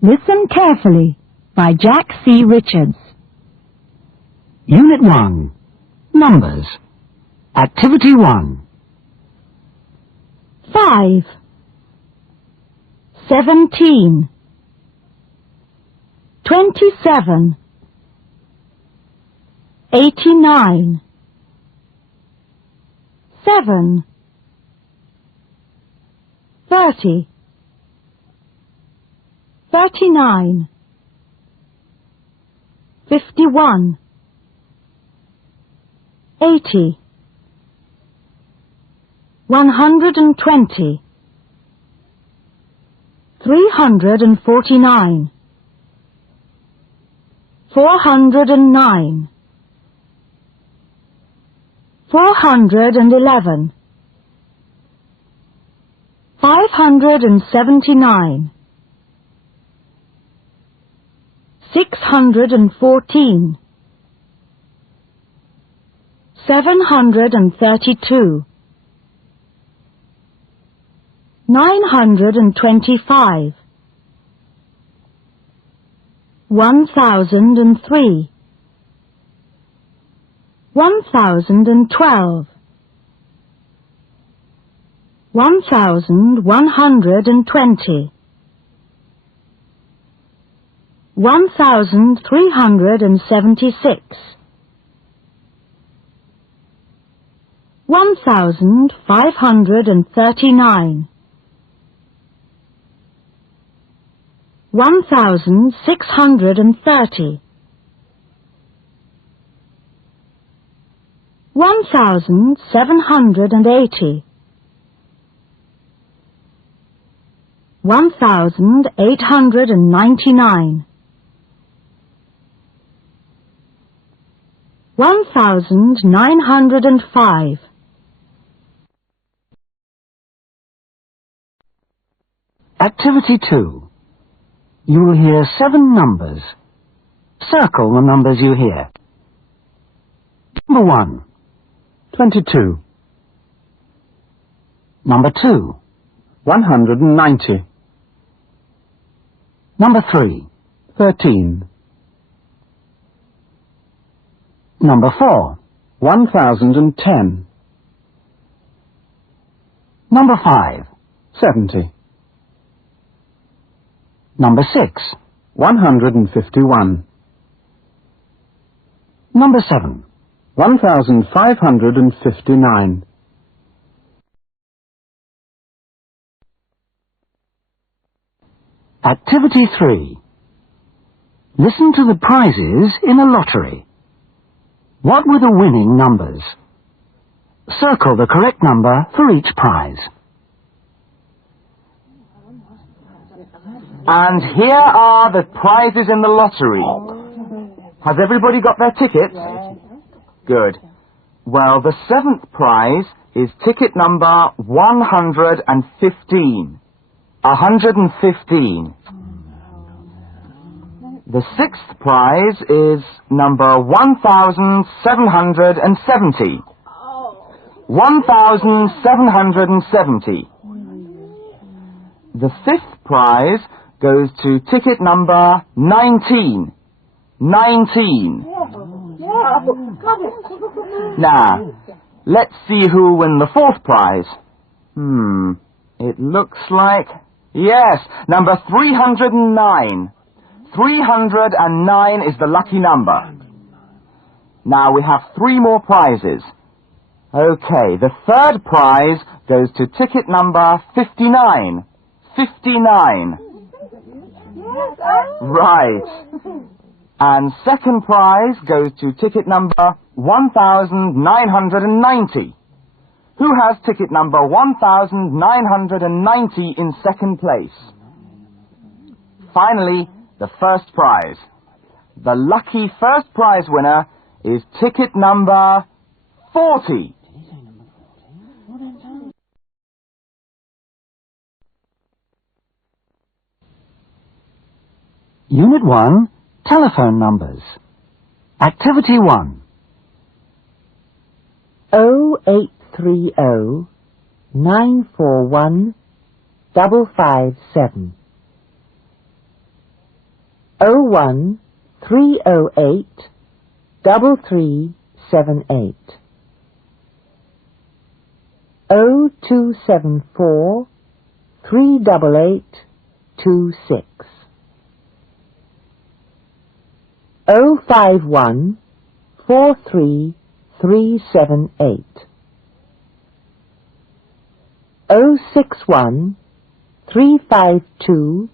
Listen carefully by Jack C. Richards. Unit 1. Numbers. Activity 1. 5, 17, 27, 89, 7, 30, 39, 51, 80, 120, 349, 409, 411, 579, 614, 732, 925, 1003, 1012, 1120, 1376, 1539, 1630, 1780, 1899, 1905. Activity 2. You will hear 7 numbers. Circle the numbers you hear. Number 1, 22. Number 2, 190. Number 3, 13. Number 4, 1010. Number 5, 70. Number 6, 151. Number 7, 1559. Activity 3. Listen to the prizes in a lottery. What were the winning numbers? Circle the correct number for each prize. And here are the prizes in the lottery. Has everybody got their tickets? Good. Well, the 7th prize is ticket number 115. 115. The 6th prize is number 1770. 1770. The 5th prize goes to ticket number 19. 19. Now, let's see who will win the 4th prize. It looks like... Yes, number 309. 309 is the lucky number. Now we have 3 more prizes. Okay, the 3rd prize goes to ticket number 59. 59. Right. And 2nd prize goes to ticket number 1990. Who has ticket number 1990 in 2nd place? Finally, the 1st prize. The lucky 1st prize winner is ticket number 40. Unit 1, telephone numbers. Activity 1. 0830 941 557. 01 308 3378 0274 388 26 051 43 378 061 352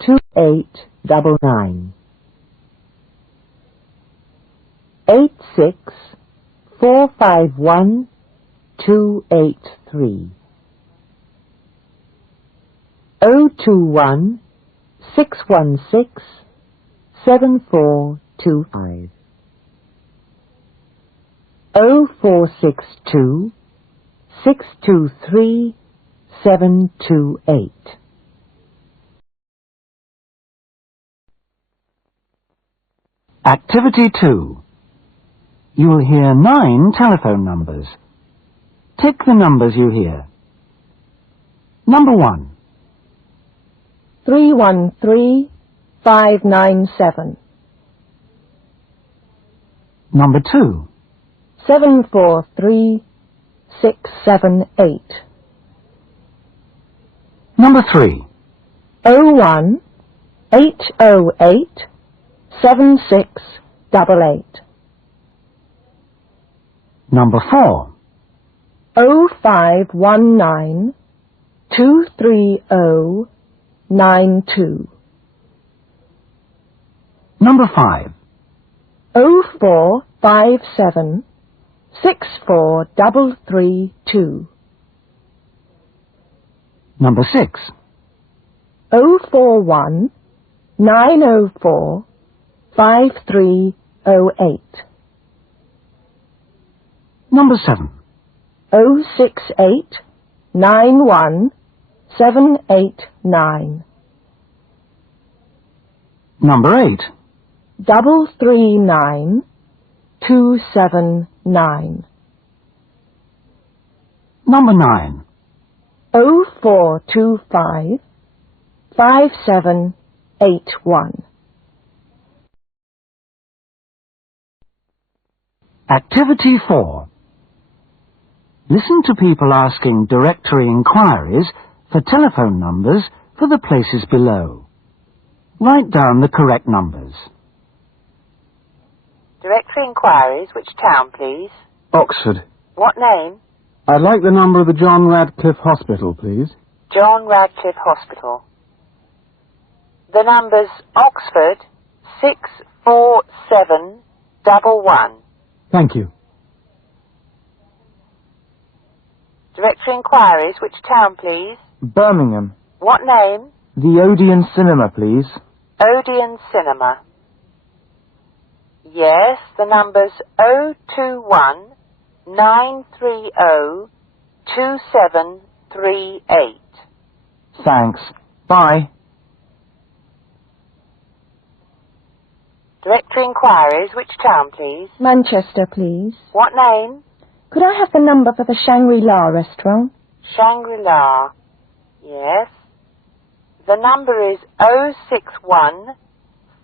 2899 86 451 283 021 616 7425 0462 623 728. Activity 2. You will hear 9 telephone numbers. Tick the numbers you hear. Number 1. 313 597 Number 2. 743 678 Number 3. 01 808 7688 Number 4. 0519 230 92 Number 5. 0457 64332 Number 6. 041 904 5308 Number 7. 068 91 789 Number 8. 339 279 Number 9. 0425 5781 Activity 4. Listen to people asking directory inquiries for telephone numbers for the places below. Write down the correct numbers. Directory inquiries, which town, please? Oxford. What name? I'd like the number of the John Radcliffe Hospital, please. John Radcliffe Hospital. The number's Oxford 64711. Thank you. Directory inquiries, which town, please? Birmingham. What name? The Odeon Cinema, please. Odeon Cinema. Yes, the number's 021 930 2738. Thanks. Bye. Directory inquiries, which town, please? Manchester, please. What name? Could I have the number for the Shangri-La restaurant? Shangri-La. Yes. The number is 061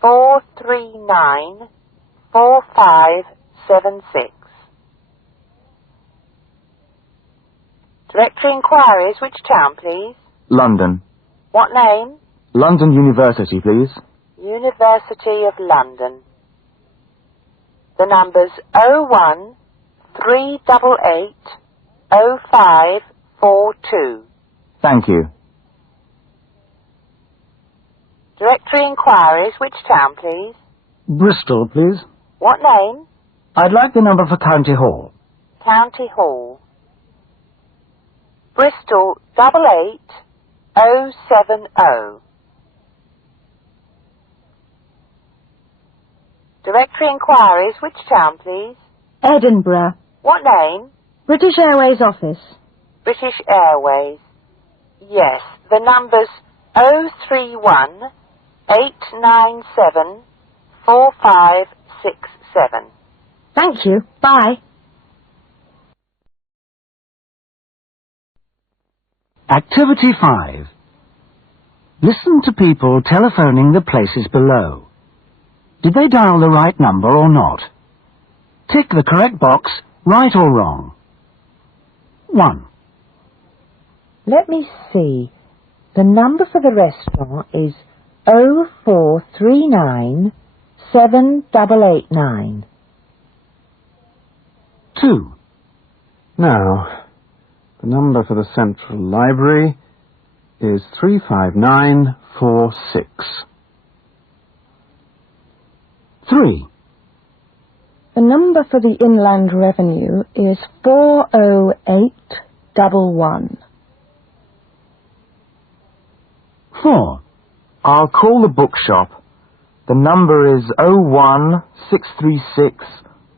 439 4576. Directory inquiries, which town, please? London. What name? London University, please. University of London. The number's 01 388 0542. Thank you. Directory inquiries, which town, please? Bristol, please. What name? I'd like the number for County Hall. County Hall. Bristol 88070. Directory inquiries, which town, please? Edinburgh. What name? British Airways office. British Airways. Yes, the number's 031 897 4567. Thank you. Bye. Activity 5. Listen to people telephoning the places below. Did they dial the right number or not? Tick the correct box, right or wrong. 1. Let me see. The number for the restaurant is 0439 7889. 2. Now, the number for the Central Library is 35946. 3. The number for the Inland Revenue is 40811. 4. I'll call the bookshop. The number is 01636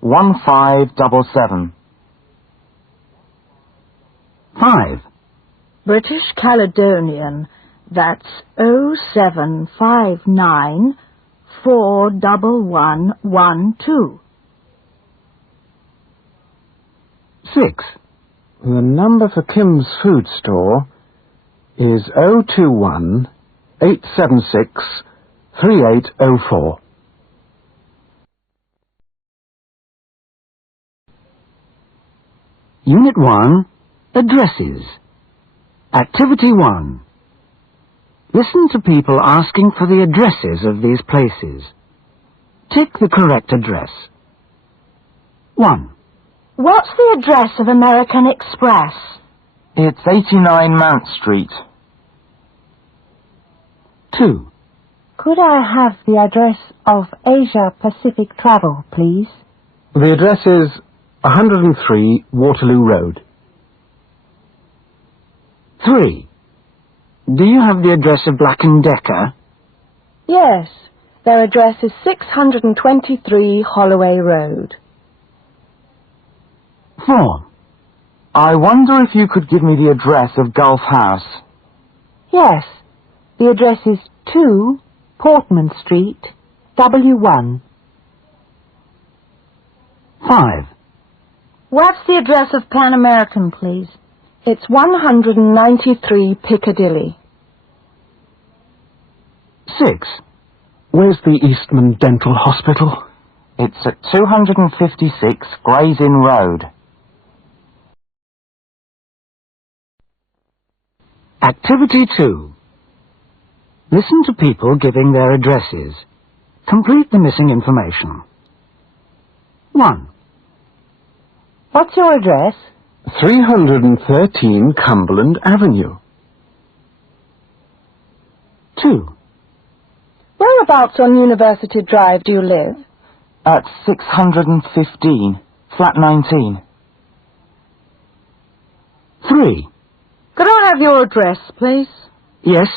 1577. 5. British Caledonian, that's 0759 41112. 6. The number for Kim's Food Store is 021 876 3804. Unit 1, Addresses. Activity 1. Listen to people asking for the addresses of these places. Tick the correct address. 1. What's the address of American Express? It's 89 Mount Street. 2. Could I have the address of Asia Pacific Travel, please? The address is 103 Waterloo Road. 3. Do you have the address of Black & Decker? Yes, their address is 623 Holloway Road. 4. I wonder if you could give me the address of Gulf House. Yes, the address is 2 Portman Street, W1. 5. What's the address of Pan American, please? It's 193 Piccadilly. 6. Where's the Eastman Dental Hospital? It's at 256 Gray's Inn Road. Activity 2. Listen to people giving their addresses. Complete the missing information. 1. What's your address? 313 Cumberland Avenue. 2. Whereabouts on University Drive do you live? At 615, flat 19. 3. Could I have your address, please? Yes,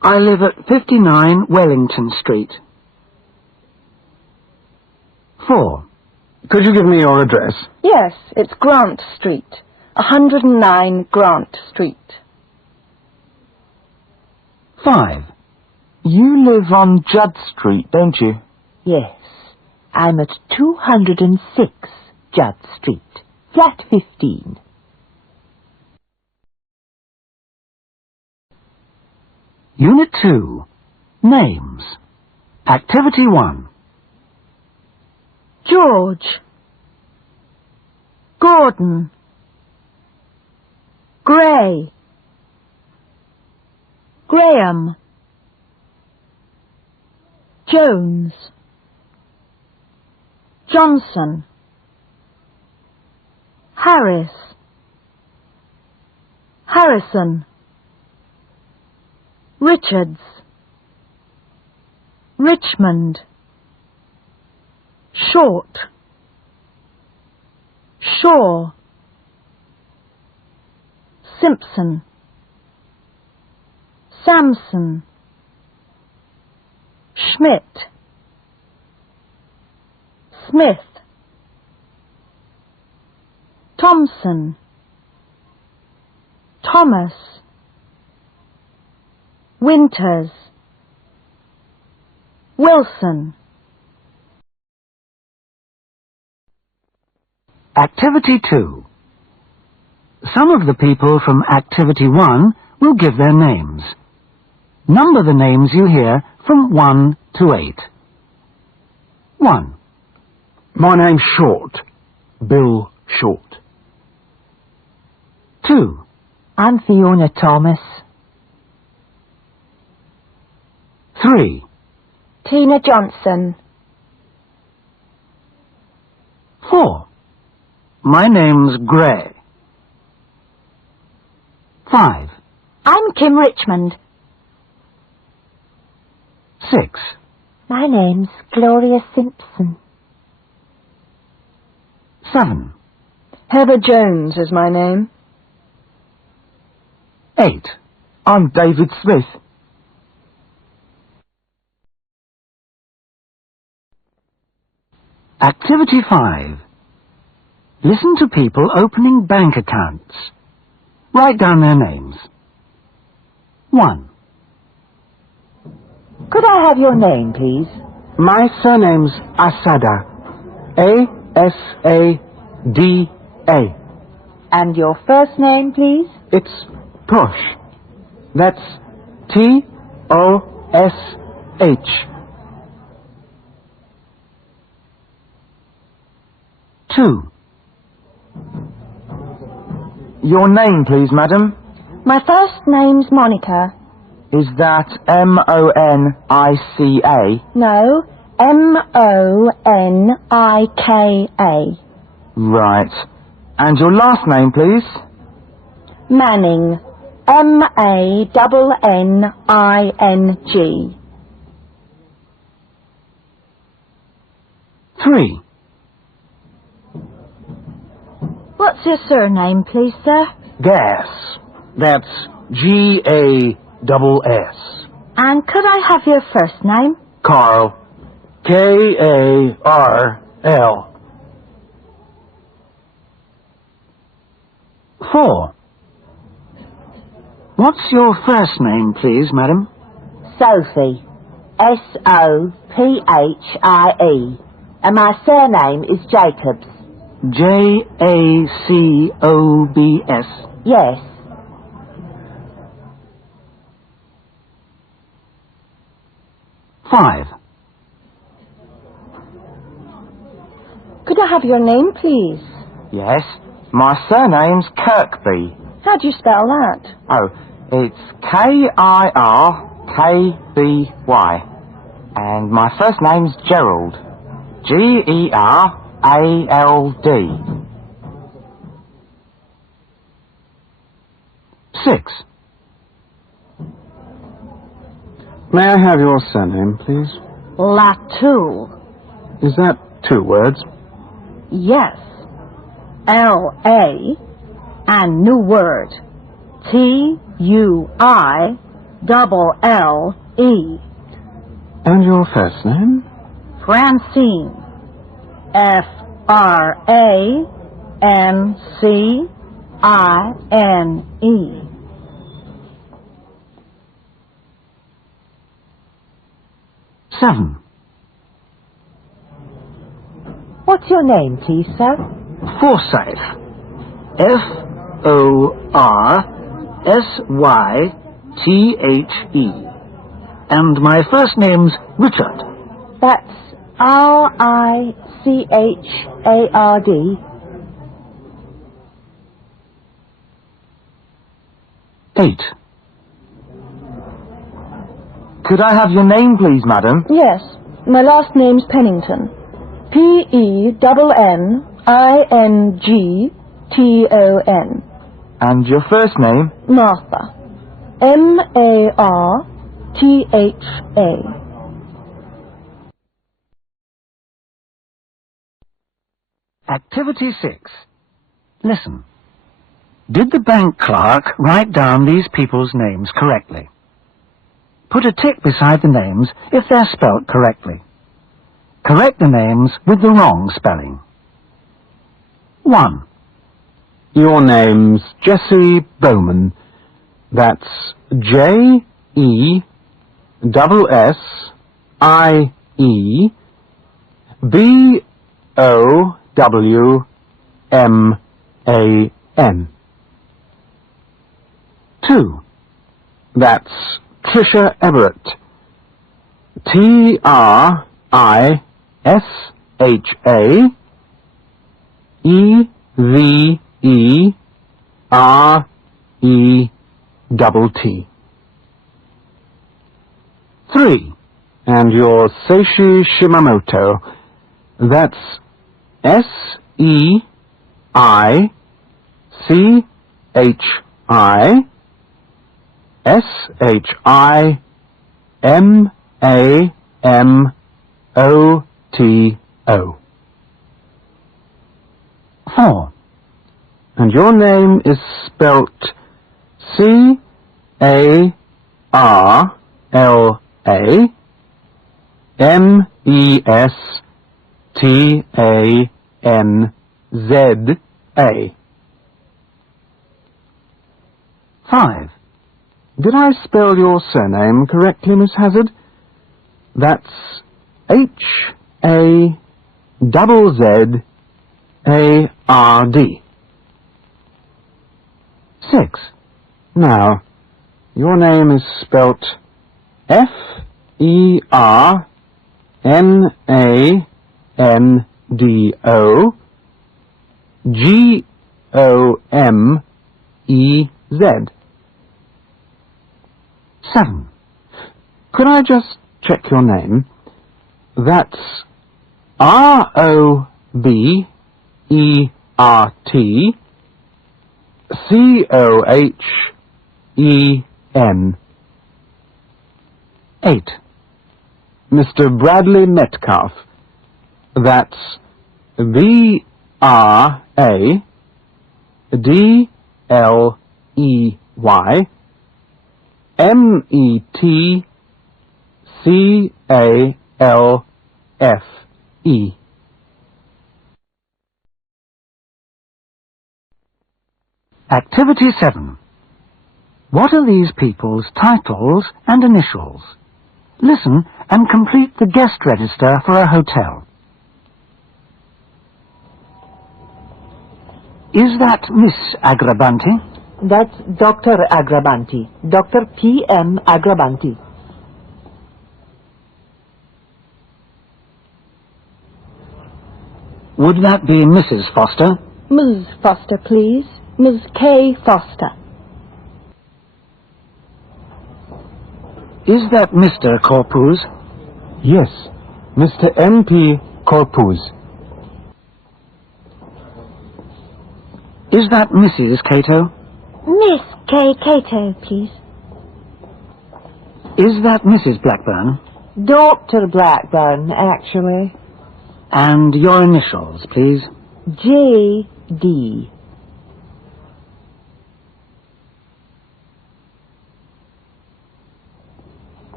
I live at 59 Wellington Street. 4. Could you give me your address? Yes, it's Grant Street, 109 Grant Street. 5. You live on Judd Street, don't you? Yes, I'm at 206 Judd Street, flat 15. Unit 2. Names. Activity 1. George, Gordon, Gray, Graham, Jones, Johnson, Harris, Harrison, Richards, Richmond, Short, Shaw, Simpson, Samson, Schmidt, Smith, Thompson, Thomas, Winters, Wilson. Activity 2. Some of the people from Activity 1 will give their names. Number the names you hear from 1 to 8. 1. My name's Short. Bill Short. 2. I'm Fiona Thomas. 3. Tina Johnson. 4. My name's Gray. 5. I'm Kim Richmond. 6. My name's Gloria Simpson. 7. Heather Jones is my name. 8. I'm David Smith. Activity 5. Listen to people opening bank accounts. Write down their names. 1. Could I have your name, please? My surname's Asada. A-S-A-D-A. And your first name, please? It's Tosh. That's T-O-S-H. 2. Your name, please, madam. My first name's Monica. Is that M-O-N-I-C-A? No, M-O-N-I-K-A. Right. And your last name, please? Manning. M-A-N-N-I-N-G. 3. What's your surname, please, sir? Gas. That's G-A-S-S. And could I have your first name? Carl. K-A-R-L. 4. What's your first name, please, madam? Sophie. S-O-P-H-I-E. And my surname is Jacobs. J-A-C-O-B-S. Yes. 5. Could I have your name, please? Yes. My surname's Kirkby. How do you spell that? Oh, it's K-I-R-K-B-Y. And my first name's Gerald. G-E-R-A-L-D. 6. May I have your surname, please? Latoul. Is that 2 words? Yes. L-A and new word. T-U-I-double-L-E. And your first name? Francine. F-R-A-N-C-I-N-E. 7. What's your name, please, sir? Forsyth. F-O-R-S-Y-T-H-E. And my first name's Richard. That's R-I-C-H-A-R-D. 8. Could I have your name, please, madam? Yes. My last name's Pennington. P-E-N-N-I-N-G-T-O-N. And your first name? Martha. M-A-R-T-H-A. Activity 6. Listen. Did the bank clerk write down these people's names correctly? Put a tick beside the names if they're spelt correctly. Correct the names with the wrong spelling. 1. Your name's Jesse Bowman. That's J-E-S-S-I-E-B-O-W-M-A-N. 2. That's Tricia Everett. TRISHAEVERETT. 3. And you're Seishi Shimamoto. That's SEISHIMAMOTO. 4. And your name is spelt CARLAMESTANZA. 5. Did I spell your surname correctly, Miss Hazard? That's HAZZARD. 6. Now, your name is spelt FERNANDOGOMEZ. 7. Could I just check your name? That's ROBERTCOHEN. 8. Mr. Bradley Metcalf. That's BRADLEYMETCALFE. Activity 7. What are these people's titles and initials? Listen and complete the guest register for a hotel. Is that Miss Agrabanti? That's Dr. Agrabanti. Dr. P.M. Agrabanti. Would that be Mrs. Foster? Ms. Foster, please. Ms. K. Foster. Is that Mr. Corpus? yes, Mr. M.P. Corpus. Is that Mrs. Cato? Miss K. Cato, please. Is that Mrs. Blackburn? Dr. Blackburn, actually. And your initials, please. J.D.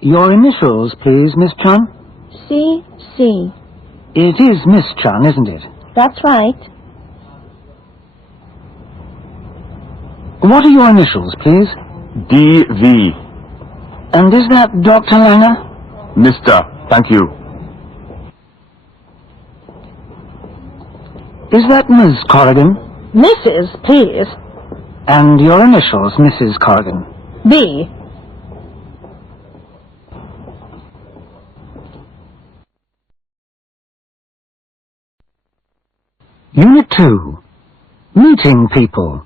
Your initials, please, Miss Chun. C.C. It is Miss Chun, isn't it? That's right. What are your initials, please? DV. And is that Dr. Langer? Mr. Thank you. Is that Ms. Corrigan? Mrs., please. And your initials, Mrs. Corrigan? B. Unit 2. Meeting people.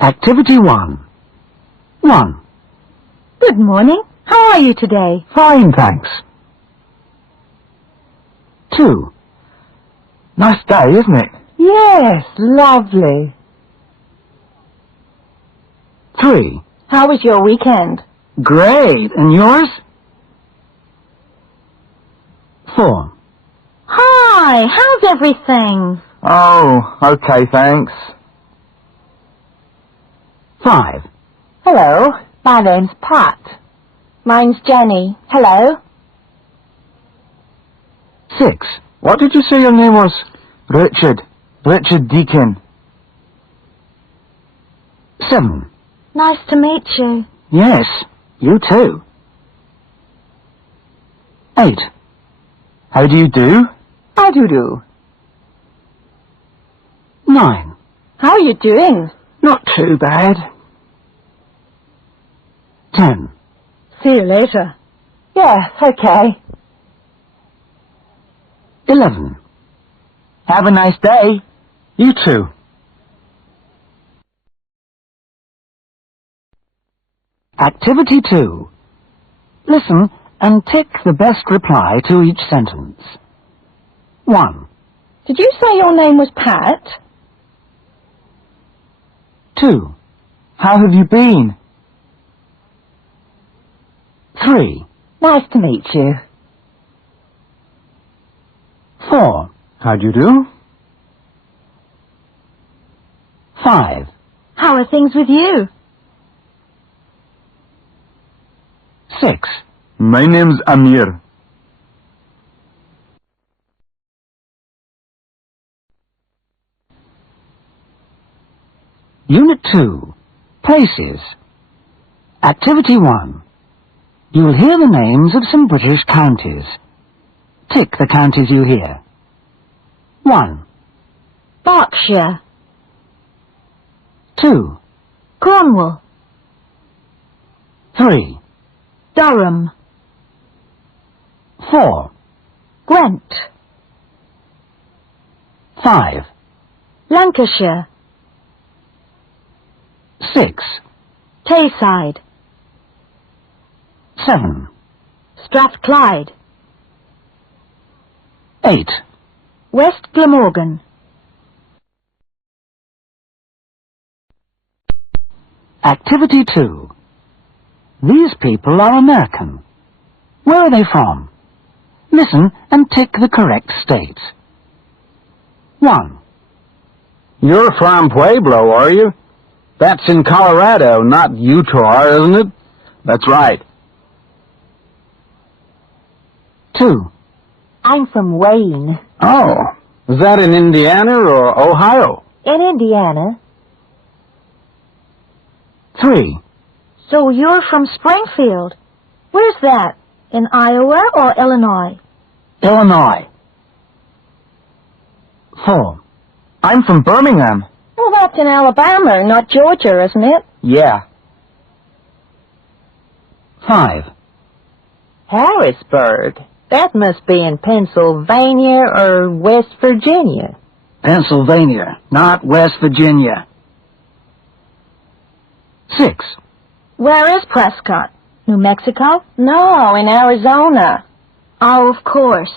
Activity 1. 1. Good morning. How are you today? Fine, thanks. 2. Nice day, isn't it? Yes, lovely. 3. How was your weekend? Great. And yours? 4. Hi, how's everything? Oh, okay, thanks. 5. Hello, my name's Pat. Mine's Jenny. Hello. 6. What did you say your name was? Richard. Richard Deakin. 7. Nice to meet you. Yes, you too. 8. How do you do? How do you do? 9. How are you doing? Not too bad. 10. See you later. Yes, okay. 11. Have a nice day. You too. Activity 2. Listen and tick the best reply to each sentence. 1, Did you say your name was Pat? 2, How have you been? 3, Nice to meet you. 4, How do you do? 5, How are things with you? 6, My name's Amir. Unit 2. Places. Activity 1. You will hear the names of some British counties. Tick the counties you hear. 1, Berkshire, 2, Cornwall, 3, Durham, 4, Gwent, 5, Lancashire, 6, Tayside, 7, Strathclyde, 8, West Glamorgan, Activity 2. These people are American. Where are they from? Listen and tick the correct state. 1, You're from Pueblo, are you? That's in Colorado, not Utah, isn't it? That's right. 2, I'm from Wayne, Oh, is that in Indiana or Ohio? in Indiana. 3, So you're from Springfield. Where's that? In Iowa or Illinois? Illinois. 4, I'm from Birmingham. Well, that's in Alabama, not Georgia, isn't it? Yeah. 5, Harrisburg. That must be in Pennsylvania or West Virginia. Pennsylvania, not West Virginia. 6, Where is Prescott? New Mexico? No, in Arizona. Oh, of course.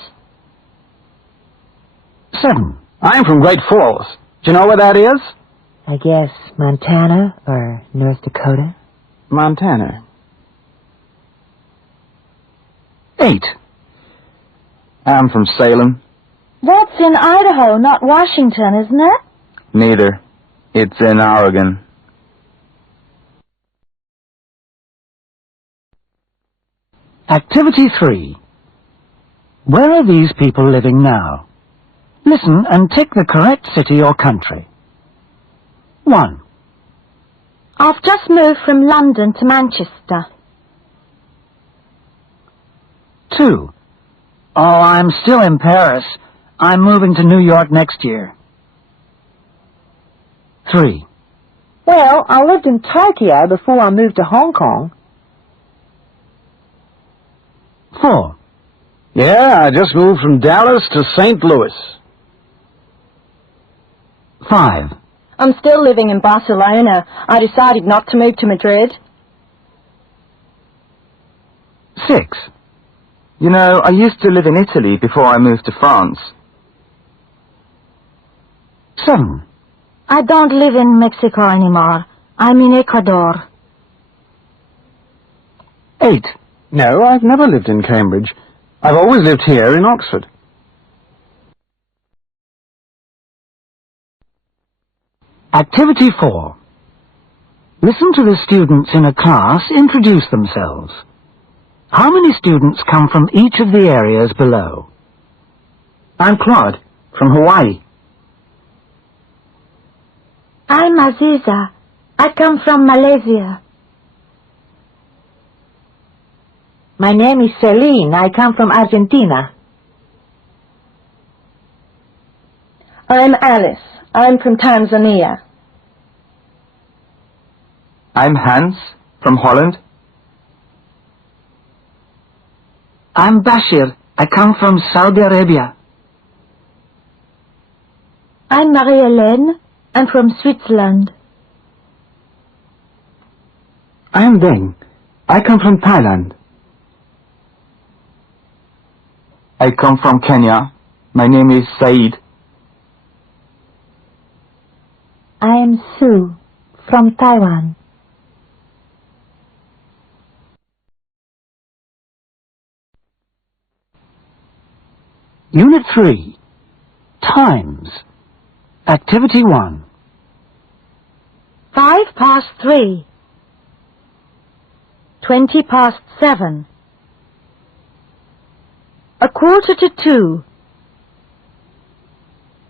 7, I'm from Great Falls. Do you know where that is? I guess Montana or North Dakota. Montana. 8, I'm from Salem. That's in Idaho, not Washington, isn't it? Neither. It's in Oregon. Activity 3. Where are these people living now? Listen and tick the correct city or country. 1, I've just moved from London to Manchester. 2, Oh, I'm still in Paris. I'm moving to New York next year. 3, Well, I lived in Tokyo before I moved to Hong Kong. 4, Yeah, I just moved from Dallas to St. Louis. 5, I'm still living in Barcelona. I decided not to move to Madrid. 6, You know, I used to live in Italy before I moved to France. 7, I don't live in Mexico anymore. I'm in Ecuador. 8, No, I've never lived in Cambridge. I've always lived here in Oxford. Activity 4. Listen to the students in a class introduce themselves. How many students come from each of the areas below? I'm Claude, from Hawaii. I'm Aziza. I come from Malaysia. My name is Celine. I come from Argentina. I'm Alice. I'm from Tanzania. I'm Hans, from Holland. I'm Bashir. I come from Saudi Arabia. I'm Marie-Hélène. I'm from Switzerland. I am Deng. I come from Thailand. I come from Kenya. My name is Said. I am Sue, from Taiwan. Unit 3. Times. Activity 1. 3:05. 7:20.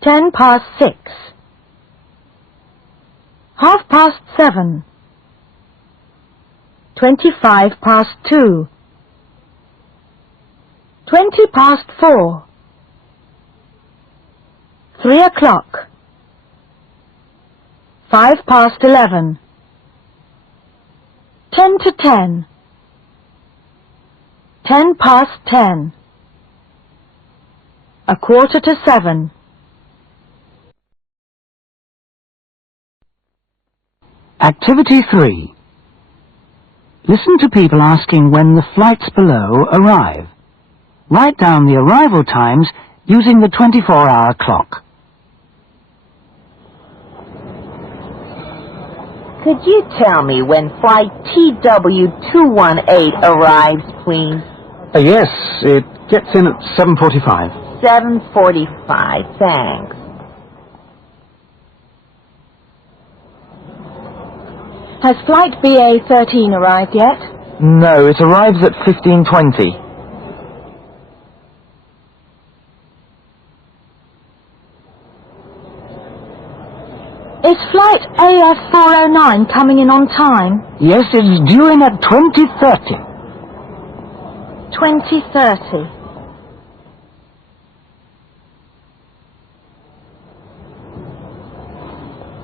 2:15. 6:10. 7:30. 2:25. 4:20. 3 o'clock. 11:05. 10:10. 10:10. 7:15. Activity 3. Listen to people asking when the flights below arrive. Write down the arrival times using the 24-hour clock. Could you tell me when flight TW218 arrives, please? Yes, it gets in at 7:45. 7:45, thanks. Has flight BA13 arrived yet? No, it arrives at 15:20. Is flight AF409 coming in on time? Yes, it's due in at 20:30. 20:30.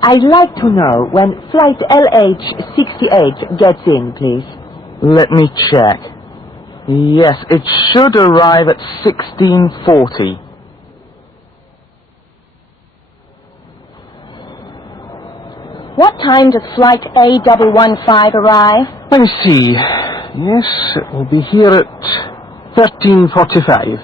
I'd like to know when flight LH68 gets in, please. Let me check. Yes, it should arrive at 16:40. What time does flight A115 arrive? Let me see. Yes, it will be here at 13:45.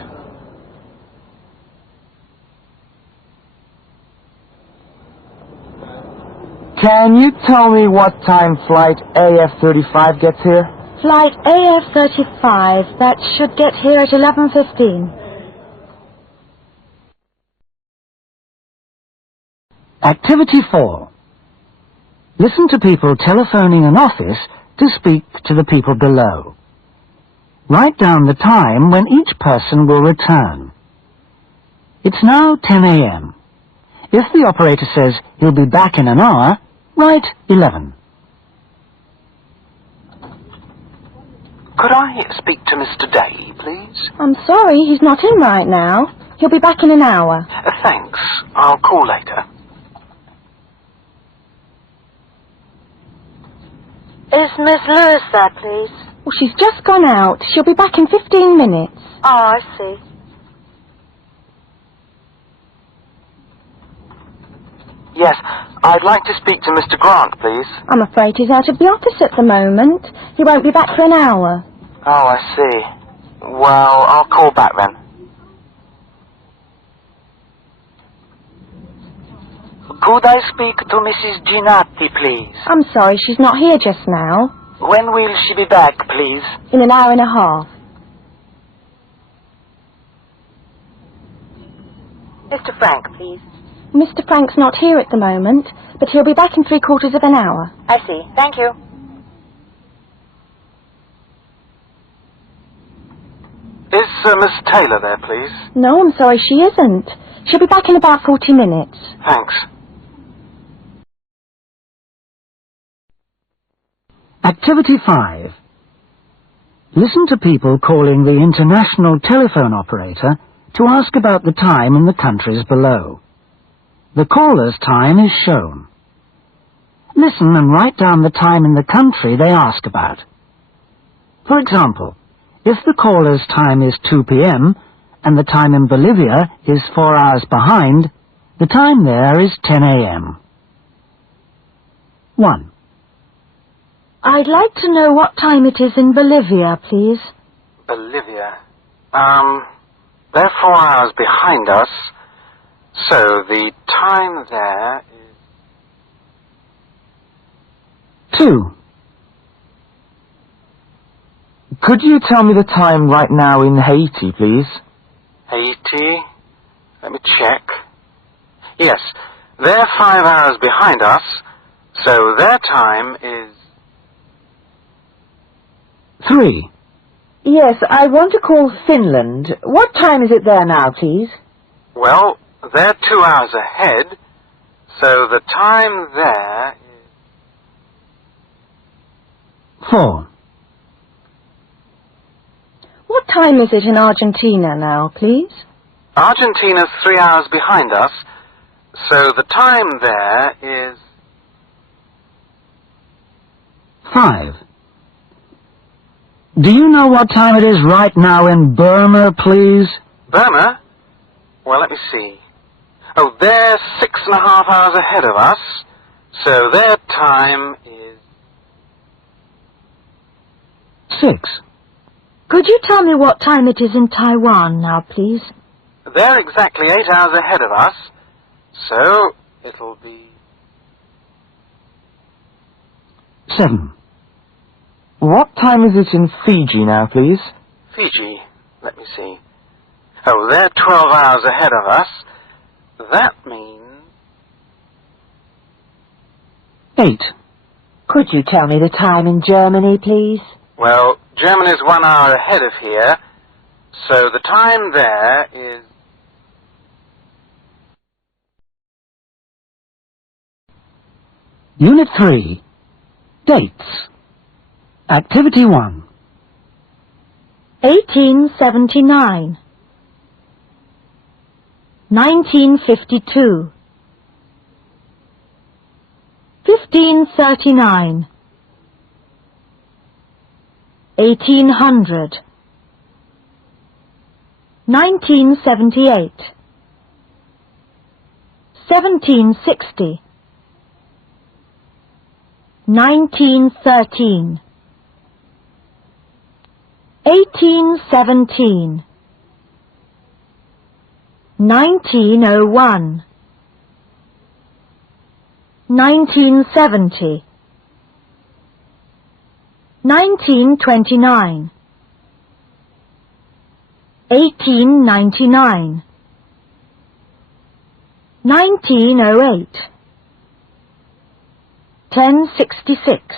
Can you tell me what time flight AF35 gets here? Flight AF35, that should get here at 11:15. Activity 4. Listen to people telephoning an office to speak to the people below. Write down the time when each person will return. It's now 10 a.m. If the operator says he'll be back in an hour, write 11. Could I speak to Mr. Day, please? I'm sorry, he's not in right now. He'll be back in an hour. Thanks. I'll call later. Is Miss Lewis there, please? Well, she's just gone out. She'll be back in 15 minutes. Oh, I see. Yes, I'd like to speak to Mr. Grant, please. I'm afraid he's out of the office at the moment. He won't be back for an hour. Oh, I see. Well, I'll call back then. Could I speak to Mrs. Ginatti, please? I'm sorry, she's not here just now. When will she be back, please? In an hour and a half. Mr. Frank, please. Mr. Frank's not here at the moment, but he'll be back in 3/4 of an hour. I see. Thank you. Is Miss Taylor there, please? No, I'm sorry, she isn't. She'll be back in about 40 minutes. Thanks. Activity 5. Listen to people calling the international telephone operator to ask about the time in the countries below. The caller's time is shown. Listen and write down the time in the country they ask about. For example, If the caller's time is 2 p.m. and the time in Bolivia is 4 hours behind, the time there is 10 a.m. 1. I'd like to know what time it is in Bolivia, please. Bolivia. They're 4 hours behind us, so the time there is... 2. Could you tell me the time right now in Haiti, please? Haiti? Let me check. Yes, they're 5 hours behind us, so their time is... 3. Yes, I want to call Finland. What time is it there now, please? Well, they're 2 hours ahead, so the time there is... 4. What time is it in Argentina now, please? Argentina's 3 hours behind us, so the time there is... 5. Do you know what time it is right now in Burma, please? Burma? Well, let me see. Oh, they're 6.5 hours ahead of us, so their time is... 6. Could you tell me what time it is in Taiwan now, please? They're exactly 8 hours ahead of us, so it'll be... 7. What time is it in Fiji now, please? Fiji. Let me see. Oh, they're 12 hours ahead of us. That means... 8. Could you tell me the time in Germany, please? Well, Germany's 1 hour ahead of here, so the time there is... Unit 3. Dates. Activity 1. 1879, 1952, 1539, 1800, 1978, 1760, 1913, 1817, 1901, 1970, 1929, 1899, 1908, 1066.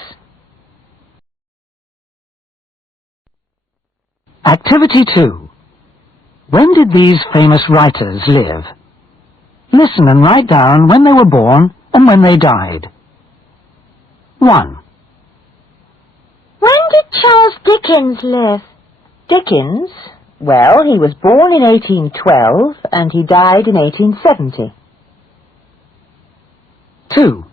Activity 2. When did these famous writers live? Listen and write down when they were born and when they died. 1. When did Charles Dickens live? Dickens? Well, he was born in 1812 and he died in 1870. 2.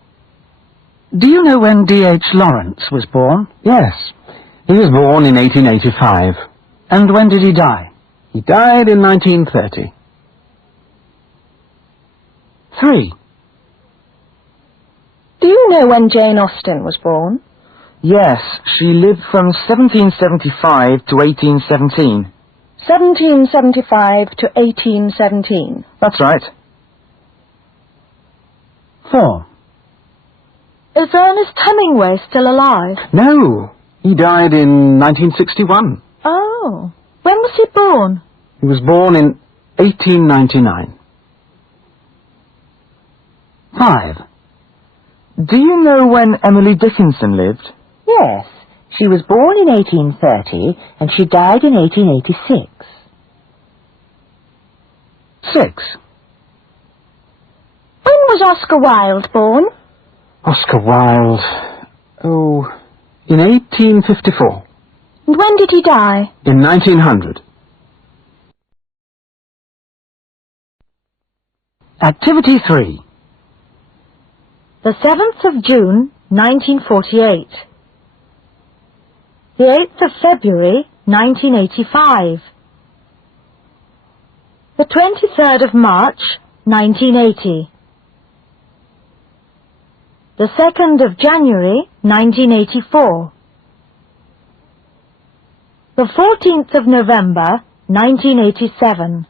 Do you know when D.H. Lawrence was born? Yes. He was born in 1885. And when did he die? He died in 1930. 3. Do you know when Jane Austen was born? Yes, she lived from 1775 to 1817. 1775 to 1817. That's right. 4. Is Ernest Hemingway still alive? No, he died in 1961. Oh. When was he born? He was born in 1899. 5. Do you know when Emily Dickinson lived? Yes, she was born in 1830 and she died in 1886. 6. When was Oscar Wilde born? Oscar Wilde. Oh, in 1854. And when did he die? In 1900. Activity 3. The 7th of June, 1948. The 8th of February, 1985. The 23rd of March, 1980. The 2nd of January, 1984. The 14th of November, 1987.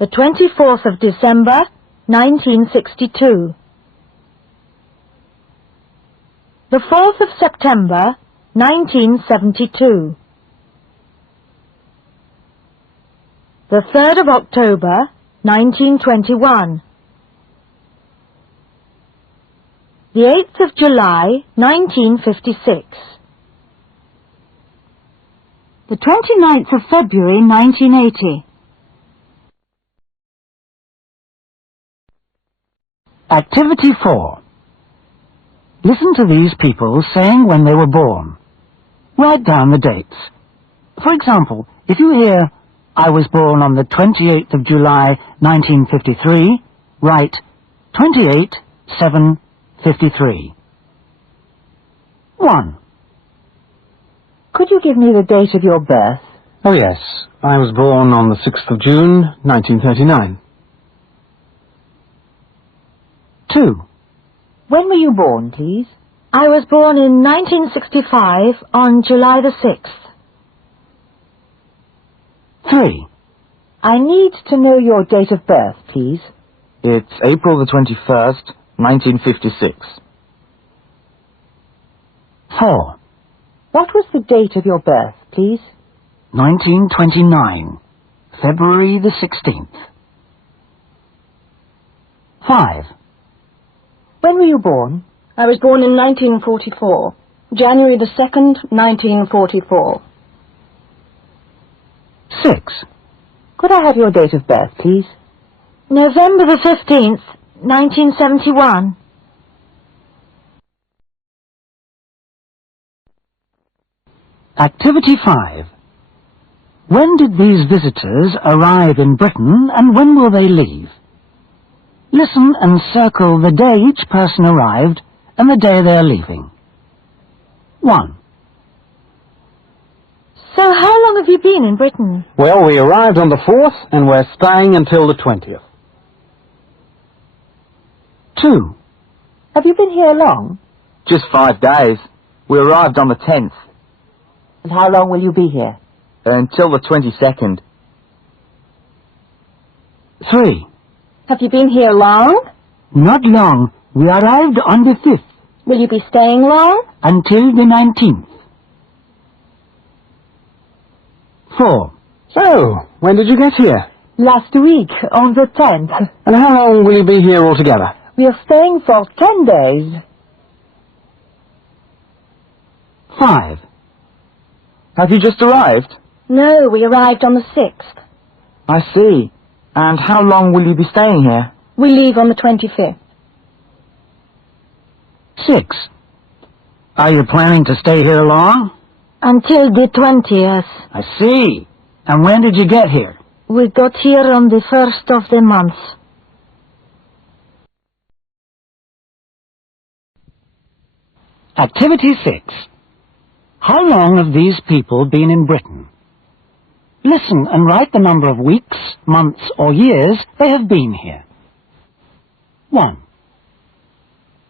The 24th of December, 1962. The 4th of September, 1972. The 3rd of October, 1921. The 8th of July, 1956. The 29th of February, 1980. Activity 4. Listen to these people saying when they were born. Write down the dates. For example, if you hear, I was born on the 28th of July, 1953, write 28/7/53. 1. Could you give me the date of your birth? Oh, yes. I was born on the 6th of June, 1939. 2. When were you born, please? I was born in 1965 on July the 6th. 3. I need to know your date of birth, please. It's April the 21st, 1956. 4. What was the date of your birth, please? 1929, February the 16th. 5. When were you born? I was born in 1944, January the 2nd, 1944. 6. Could I have your date of birth, please? November the 15th, 1971. Activity 5. When did these visitors arrive in Britain and when will they leave? Listen and circle the day each person arrived and the day they're leaving. 1. So how long have you been in Britain? Well, we arrived on the 4th and we're staying until the 20th. 2. Have you been here long? Just 5 days. We arrived on the 10th. And how long will you be here? Until the 22nd. 3. Have you been here long? Not long. We arrived on the 5th Will you be staying long? until the 19th. 4. So, when did you get here? Last week, on the 10th. And how long will you be here altogether? We are staying for 10 days. 5. Have you just arrived? No, we arrived on the 6th. I see. And how long will you be staying here? We leave on the 25th. 6. Are you planning to stay here long? Until the 20th. I see. And when did you get here? We got here on the 1st of the month. Activity 6. How long have these people been in Britain? Listen and write the number of weeks, months or years they have been here. 1.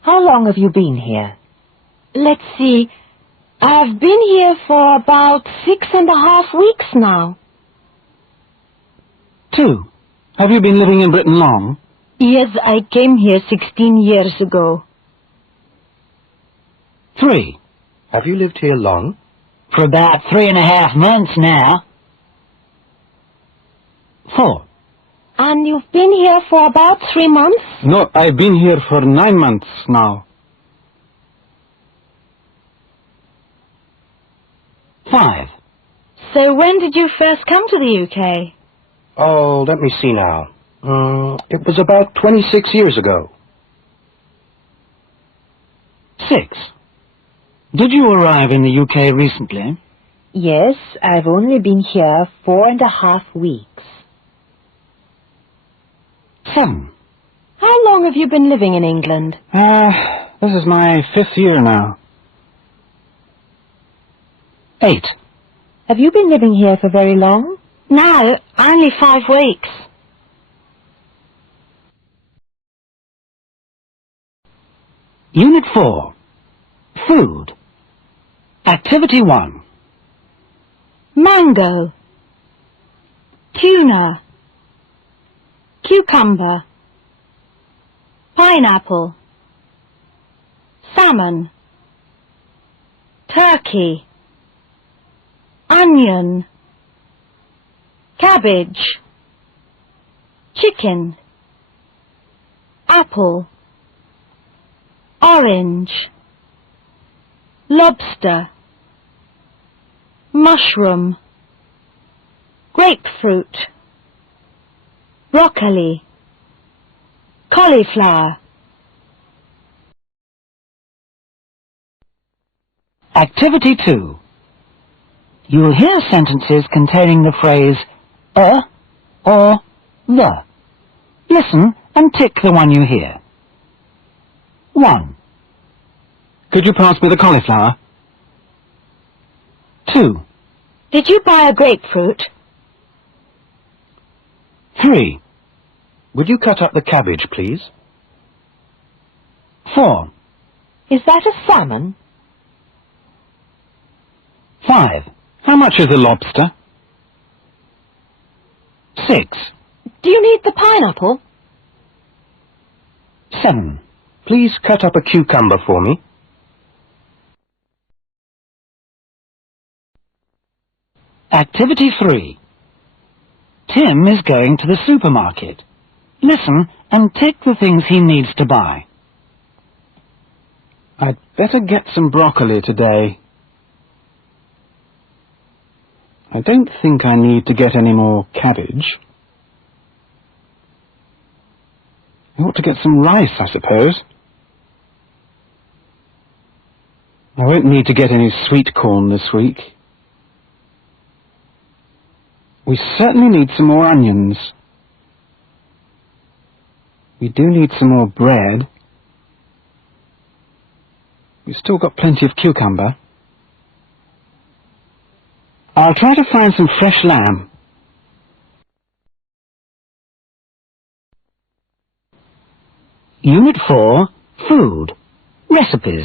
How long have you been here? Let's see. I've been here for about 6.5 weeks now. 2. Have you been living in Britain long? Yes, I came here 16 years ago. 3. Have you lived here long? For about 3.5 months now. 4. And you've been here for about 3 months? No, I've been here for 9 months now. 5. So when did you first come to the UK? Oh, let me see now. It was about 26 years ago. 6. Did you arrive in the UK recently? Yes, I've only been here 4.5 weeks. 7. How long have you been living in England? This is my 5th year now. 8. Have you been living here for very long? No, only 5 weeks. Unit 4. Food. Activity 1. Mango, tuna, cucumber, pineapple, salmon, turkey, onion, cabbage, chicken, apple, orange, lobster, mushroom, grapefruit, broccoli, cauliflower. Activity 2. You will hear sentences containing the phrase a or the. Listen and tick the one you hear. 1. Could you pass me the cauliflower? 2. Did you buy a grapefruit? 3. Would you cut up the cabbage, please? 4. Is that a salmon? 5. How much is a lobster? 6. Do you need the pineapple? 7. Please cut up a cucumber for me. Activity 3. Tim is going to the supermarket. Listen and tick the things he needs to buy. I'd better get some broccoli today. I don't think I need to get any more cabbage. I ought to get some rice, I suppose. I won't need to get any sweet corn this week. We certainly need some more onions. We do need some more bread. We've still got plenty of cucumber. I'll try to find some fresh lamb. Unit 4. Food. Recipes.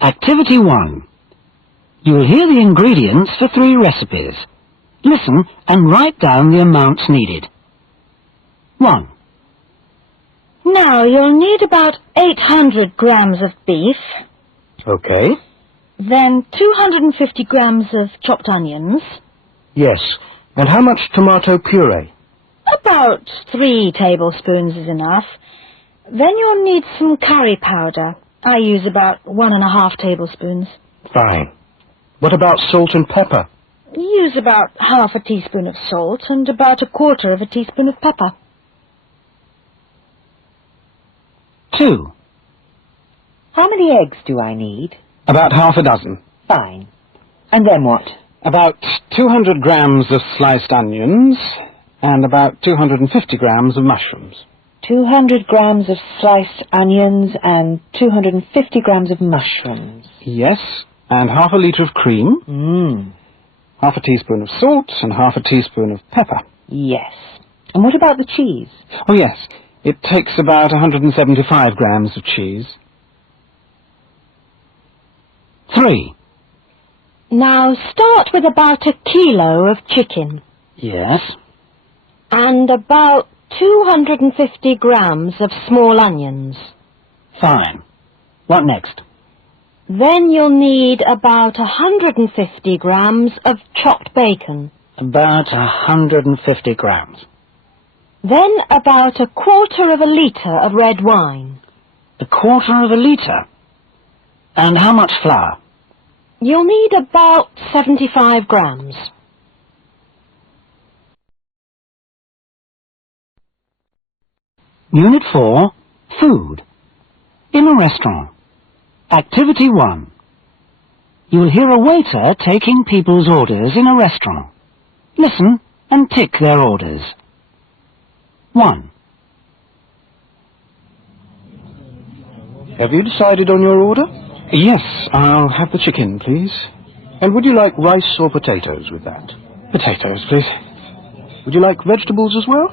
Activity 1. You will hear the ingredients for 3 recipes. Listen and write down the amounts needed. 1. Now, you'll need about 800 grams of beef, Okay. then 250 grams of chopped onions, Yes. And how much tomato puree? about 3 tablespoons is enough. Then you'll need some curry powder. I use about 1½ tablespoons. Fine. What about salt and pepper? Use about ½ a teaspoon of salt and about ¼ of a teaspoon of pepper. 2. How many eggs do I need? About half a dozen. Fine. And then what? About 200 grams of sliced onions and about 250 grams of mushrooms. 200 grams of sliced onions and 250 grams of mushrooms. Yes, and ½ a litre of cream, ½ a teaspoon of salt and ½ a teaspoon of pepper. Yes. And what about the cheese? Oh yes, it takes about 175 grams of cheese. 3. Now, start with about 1 kilo of chicken Yes. and about 250 grams of small onions. Fine. What next? Then you'll need about 150 grams of chopped bacon. About 150 grams. Then about 1/4 of a litre of red wine. 1/4 of a litre. And how much flour? You'll need about 75 grams. Unit 4. Food. In a restaurant. Activity 1. You will hear a waiter taking people's orders in a restaurant. Listen and tick their orders. 1. Have you decided on your order? Yes, I'll have the chicken, please. And would you like rice or potatoes with that? Potatoes, please. Would you like vegetables as well?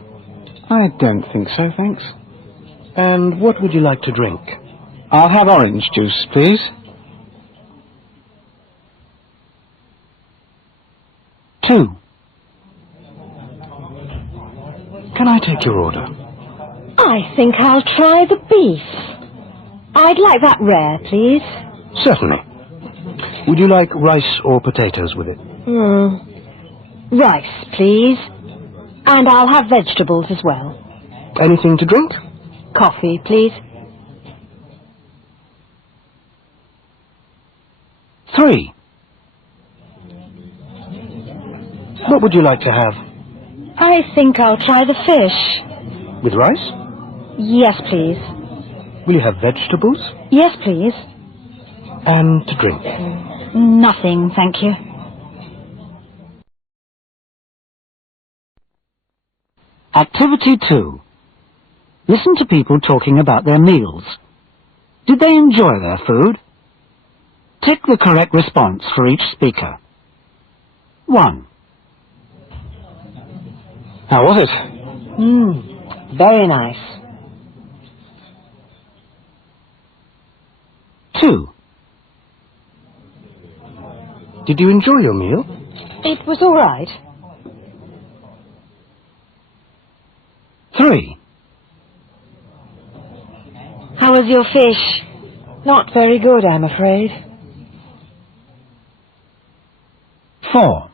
I don't think so, thanks. And what would you like to drink? I'll have orange juice, please. 2. Can I take your order? I think I'll try the beef. I'd like that rare, please. Certainly. Would you like rice or potatoes with it? Rice, please. And I'll have vegetables as well. Anything to drink? Coffee, please. 3. What would you like to have? I think I'll try the fish. With rice? Yes, please. Will you have vegetables? Yes, please. And to drink? Nothing, thank you. Activity 2. Listen to people talking about their meals. Did they enjoy their food? Tick the correct response for each speaker. 1. How was it? Very nice. 2. Did you enjoy your meal? It was all right. 3. How was your fish? Not very good, I'm afraid. 4.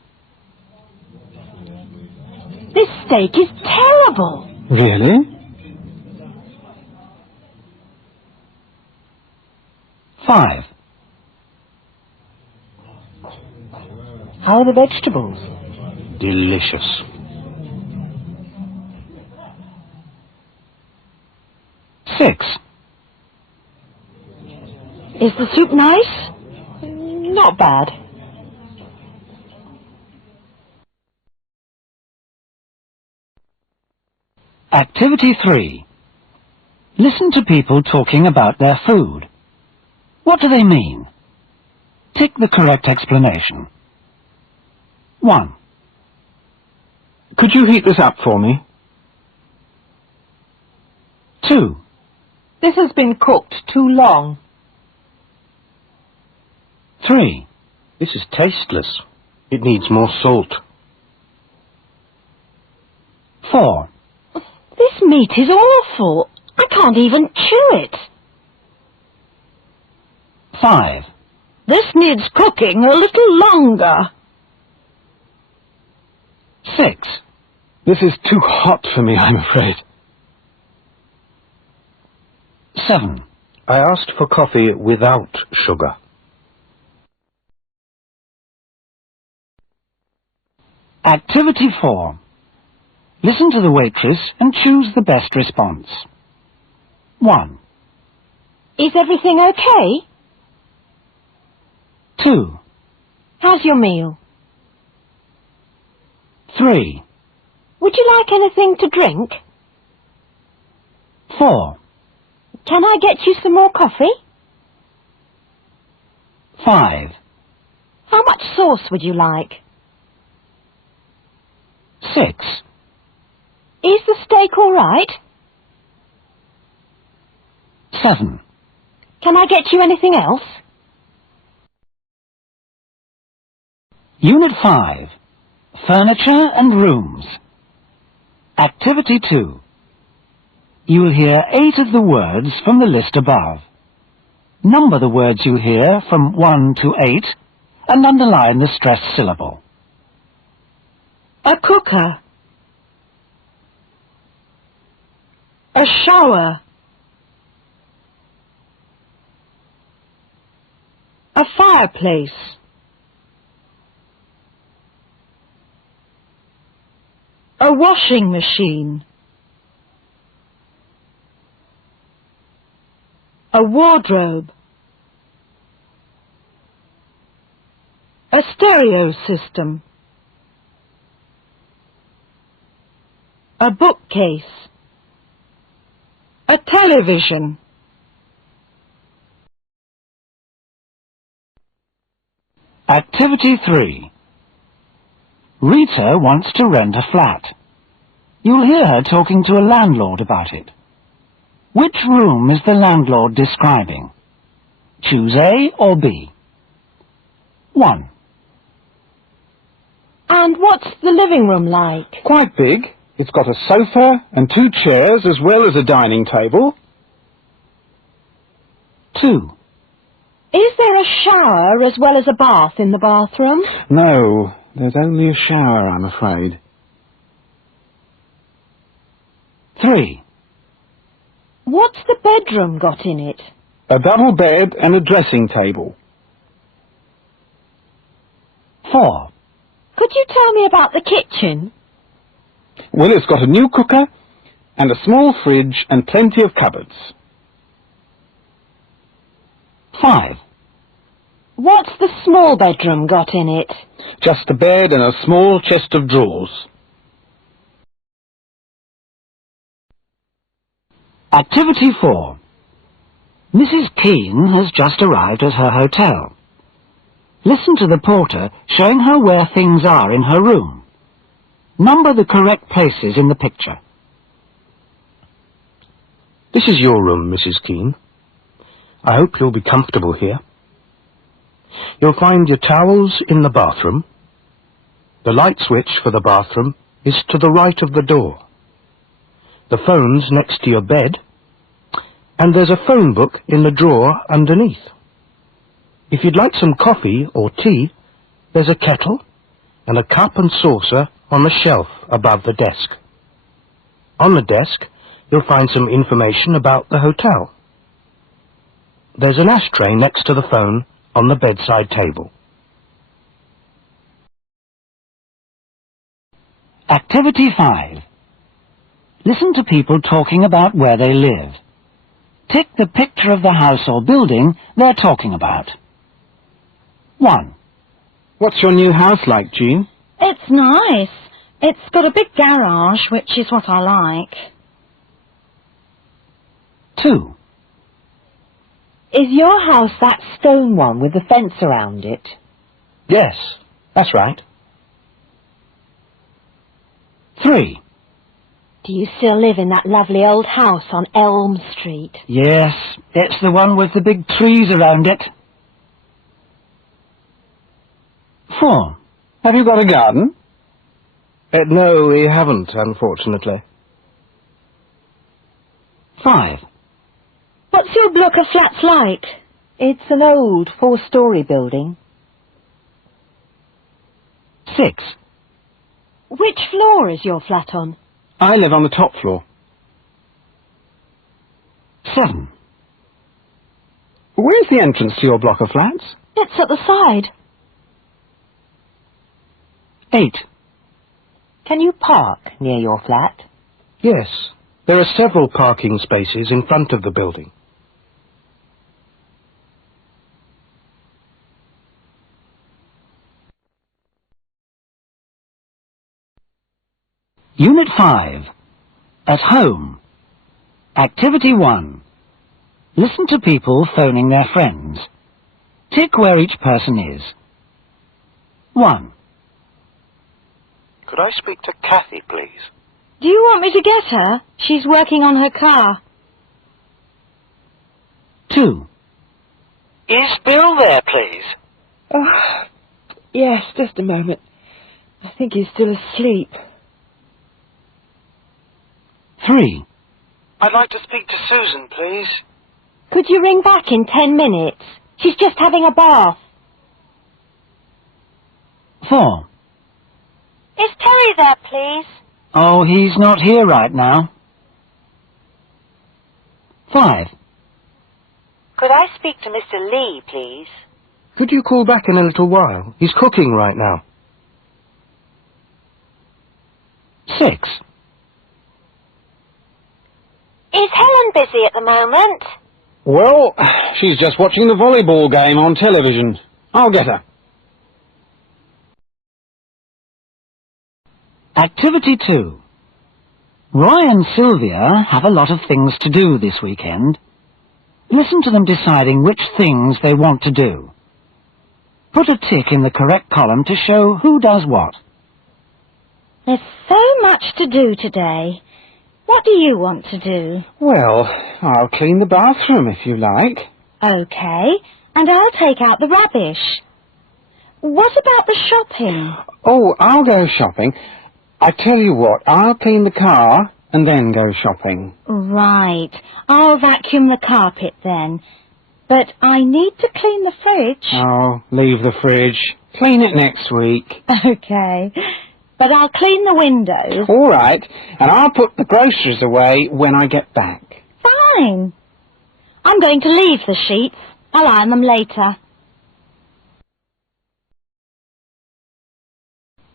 This steak is terrible. Really? 5. How are the vegetables? Delicious. 6. Is the soup nice? Not bad. Activity 3. Listen to people talking about their food. What do they mean? Tick the correct explanation. 1. Could you heat this up for me? 2. This has been cooked too long. 3. This is tasteless. It needs more salt. 4. This meat is awful. I can't even chew it. 5. This needs cooking a little longer. 6. This is too hot for me, I'm afraid. 7. I asked for coffee without sugar. Activity 4. Listen to the waitress and choose the best response. 1. Is everything okay? 2. How's your meal? 3. Would you like anything to drink? 4. Can I get you some more coffee? 5. How much sauce would you like? 6. Is the steak all right? 7. Can I get you anything else? Unit 5. Furniture and Rooms. Activity 2. You will hear 8 of the words from the list above. Number the words you hear from 1 to 8 and underline the stressed syllable. A cooker. A shower. A fireplace. A washing machine. A wardrobe. A stereo system. A bookcase. A television. Activity 3. Rita wants to rent a flat. You'll hear her talking to a landlord about it. Which room is the landlord describing? Choose A or B. 1. And what's the living room like? Quite big. It's got a sofa and 2 chairs as well as a dining table. 2. Is there a shower as well as a bath in the bathroom? No, there's only a shower, I'm afraid. 3. What's the bedroom got in it? A double bed and a dressing table. 4. Could you tell me about the kitchen? Well, it's got a new cooker and a small fridge and plenty of cupboards. 5. What's the small bedroom got in it? Just a bed and a small chest of drawers. Activity 4. Mrs. Keane has just arrived at her hotel. Listen to the porter showing her where things are in her room. Number the correct places in the picture. This is your room, Mrs. Keane. I hope you'll be comfortable here. You'll find your towels in the bathroom. The light switch for the bathroom is to the right of the door. The phone's next to your bed, and there's a phone book in the drawer underneath. If you'd like some coffee or tea, there's a kettle and a cup and saucer on the shelf above the desk. On the desk, you'll find some information about the hotel. There's an ashtray next to the phone on the bedside table. Activity 5. Listen to people talking about where they live. Tick the picture of the house or building they're talking about. 1. What's your new house like, Jean? It's nice. It's got a big garage, which is what I like. 2. Is your house that stone one with the fence around it? Yes, that's right. 3. Do you still live in that lovely old house on Elm Street? Yes, it's the one with the big trees around it. 4. Have you got a garden? No, we haven't, unfortunately. 5. What's your block of flats like? It's an old 4-storey building. 6. Which floor is your flat on? I live on the top floor. 7. Where's the entrance to your block of flats? It's at the side. 8. Can you park near your flat? Yes, there are several parking spaces in front of the building. Unit 5. At home. Activity 1. Listen to people phoning their friends. Tick where each person is. 1. Could I speak to Kathy, please? Do you want me to get her? She's working on her car. 2. Is Bill there, please? Oh, yes, just a moment. I think he's still asleep. 3. I'd like to speak to Susan, please. Could you ring back in 10 minutes? She's just having a bath. 4. Is Terry there, please? Oh, he's not here right now. 5. Could I speak to Mr. Lee, please? Could you call back in a little while? He's cooking right now. 6. Is Helen busy at the moment? Well, she's just watching the volleyball game on television. I'll get her. Activity 2. Roy and Sylvia have a lot of things to do this weekend. Listen to them deciding which things they want to do. Put a tick in the correct column to show who does what. There's so much to do today. What do you want to do? Well, I'll clean the bathroom if you like. Okay, and I'll take out the rubbish. What about the shopping? Oh, I'll go shopping. I tell you what, I'll clean the car and then go shopping. Right, I'll vacuum the carpet then. But I need to clean the fridge. Oh, leave the fridge. Clean it next week. Okay, but I'll clean the windows. All right, and I'll put the groceries away when I get back. Fine. I'm going to leave the sheets. I'll iron them later.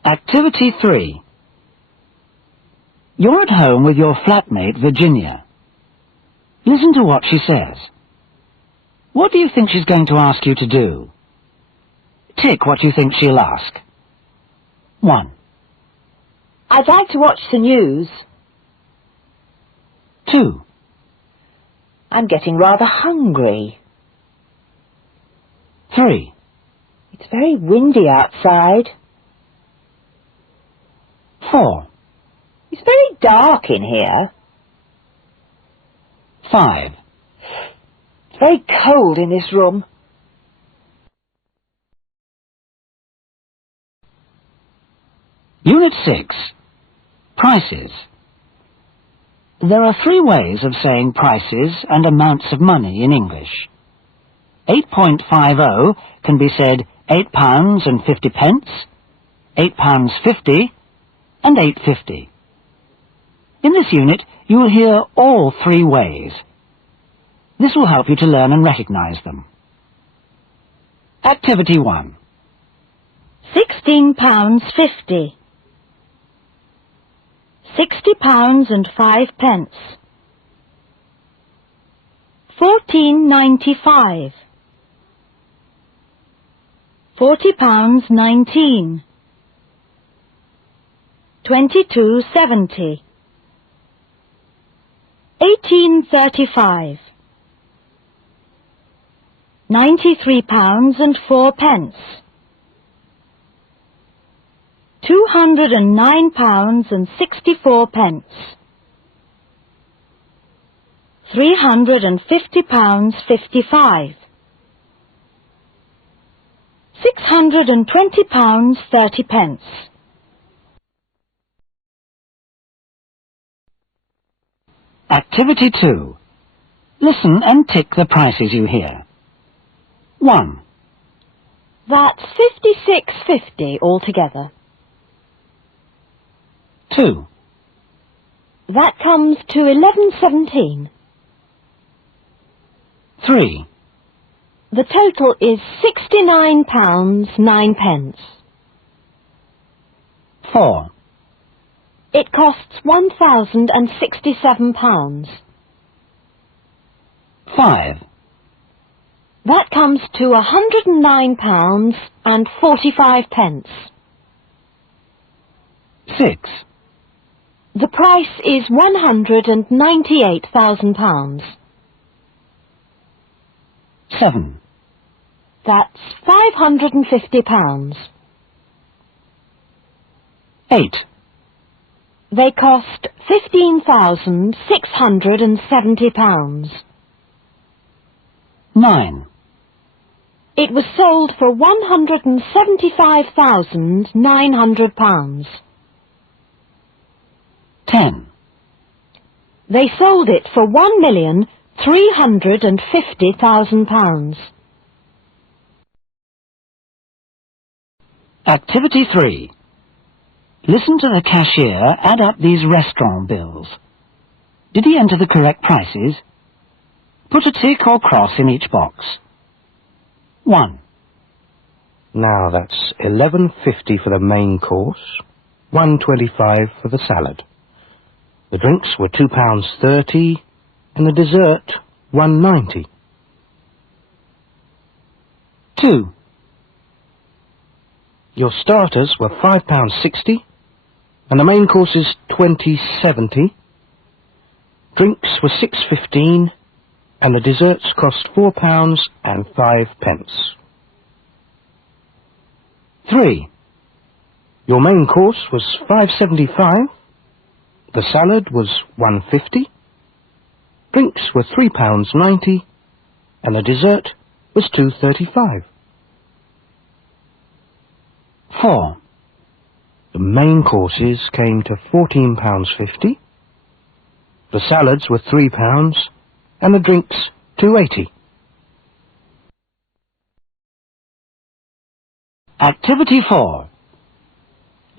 Activity 3. You're at home with your flatmate, Virginia. Listen to what she says. What do you think she's going to ask you to do? Tick what you think she'll ask. 1. I'd like to watch the news. 2. I'm getting rather hungry. 3. It's very windy outside. 4. It's very dark in here. 5. It's very cold in this room. Unit 6. Prices. There are 3 ways of saying prices and amounts of money in English. 8.50 can be said £8 and 50 pence, £8.50 and £8.50. In this unit, you will hear all 3 ways. This will help you to learn and recognize them. Activity 1. £16.50. £60 and 5 pence. £14.95. £40.19. £22.70. £18.35. £93 and 4 pence. £209 and 64 pence. £350 55. £620 30 pence. Activity 2. Listen and tick the prices you hear. 1. That's £56.50 altogether. 2. That comes to £11.17. 3. The total is £69 9 pence. 4. It costs £1,067. 5. That comes to £109 and 45 pence. 6. The price is £198,000. 7. That's £550. 8. They cost £15,670. 9. It was sold for £175,900. 10. They sold it for £1,350,000. Activity 3. Listen to the cashier add up these restaurant bills. Did he enter the correct prices? Put a tick or cross in each box. 1. Now that's £11.50 for the main course, £1.25 for the salad. The drinks were £2.30 and the dessert £1.90. 2. Your starters were £5.60 and the main course is £20.70. Drinks were £6.15 and the desserts cost £4 and 5 pence. 3. Your main course was £5.75. The salad was £1.50. Drinks were £3.90. And the dessert was £2.35. 4. The main courses came to £14.50. The salads were £3, and the drinks £2.80. Activity 4.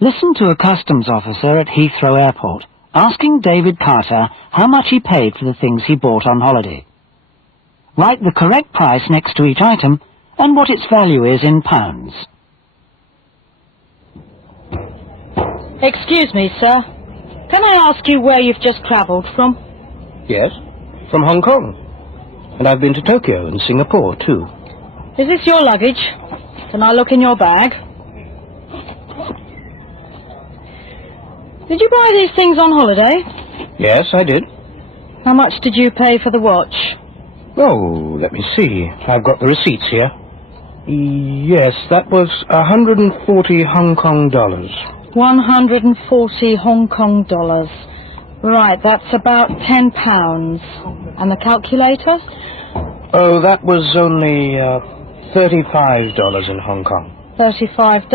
Listen to a customs officer at Heathrow Airport asking David Carter how much he paid for the things he bought on holiday. Write the correct price next to each item and what its value is in pounds. Excuse me, sir. Can I ask you where you've just travelled from? Yes, from Hong Kong. And I've been to Tokyo and Singapore, too. Is this your luggage? Can I look in your bag? Did you buy these things on holiday? Yes, I did. How much did you pay for the watch? Oh, let me see. I've got the receipts here. Yes, that was 140 Hong Kong dollars. 140 Hong Kong dollars. Right, that's about £10. And the calculator? Oh, that was only $35 in Hong Kong. $35.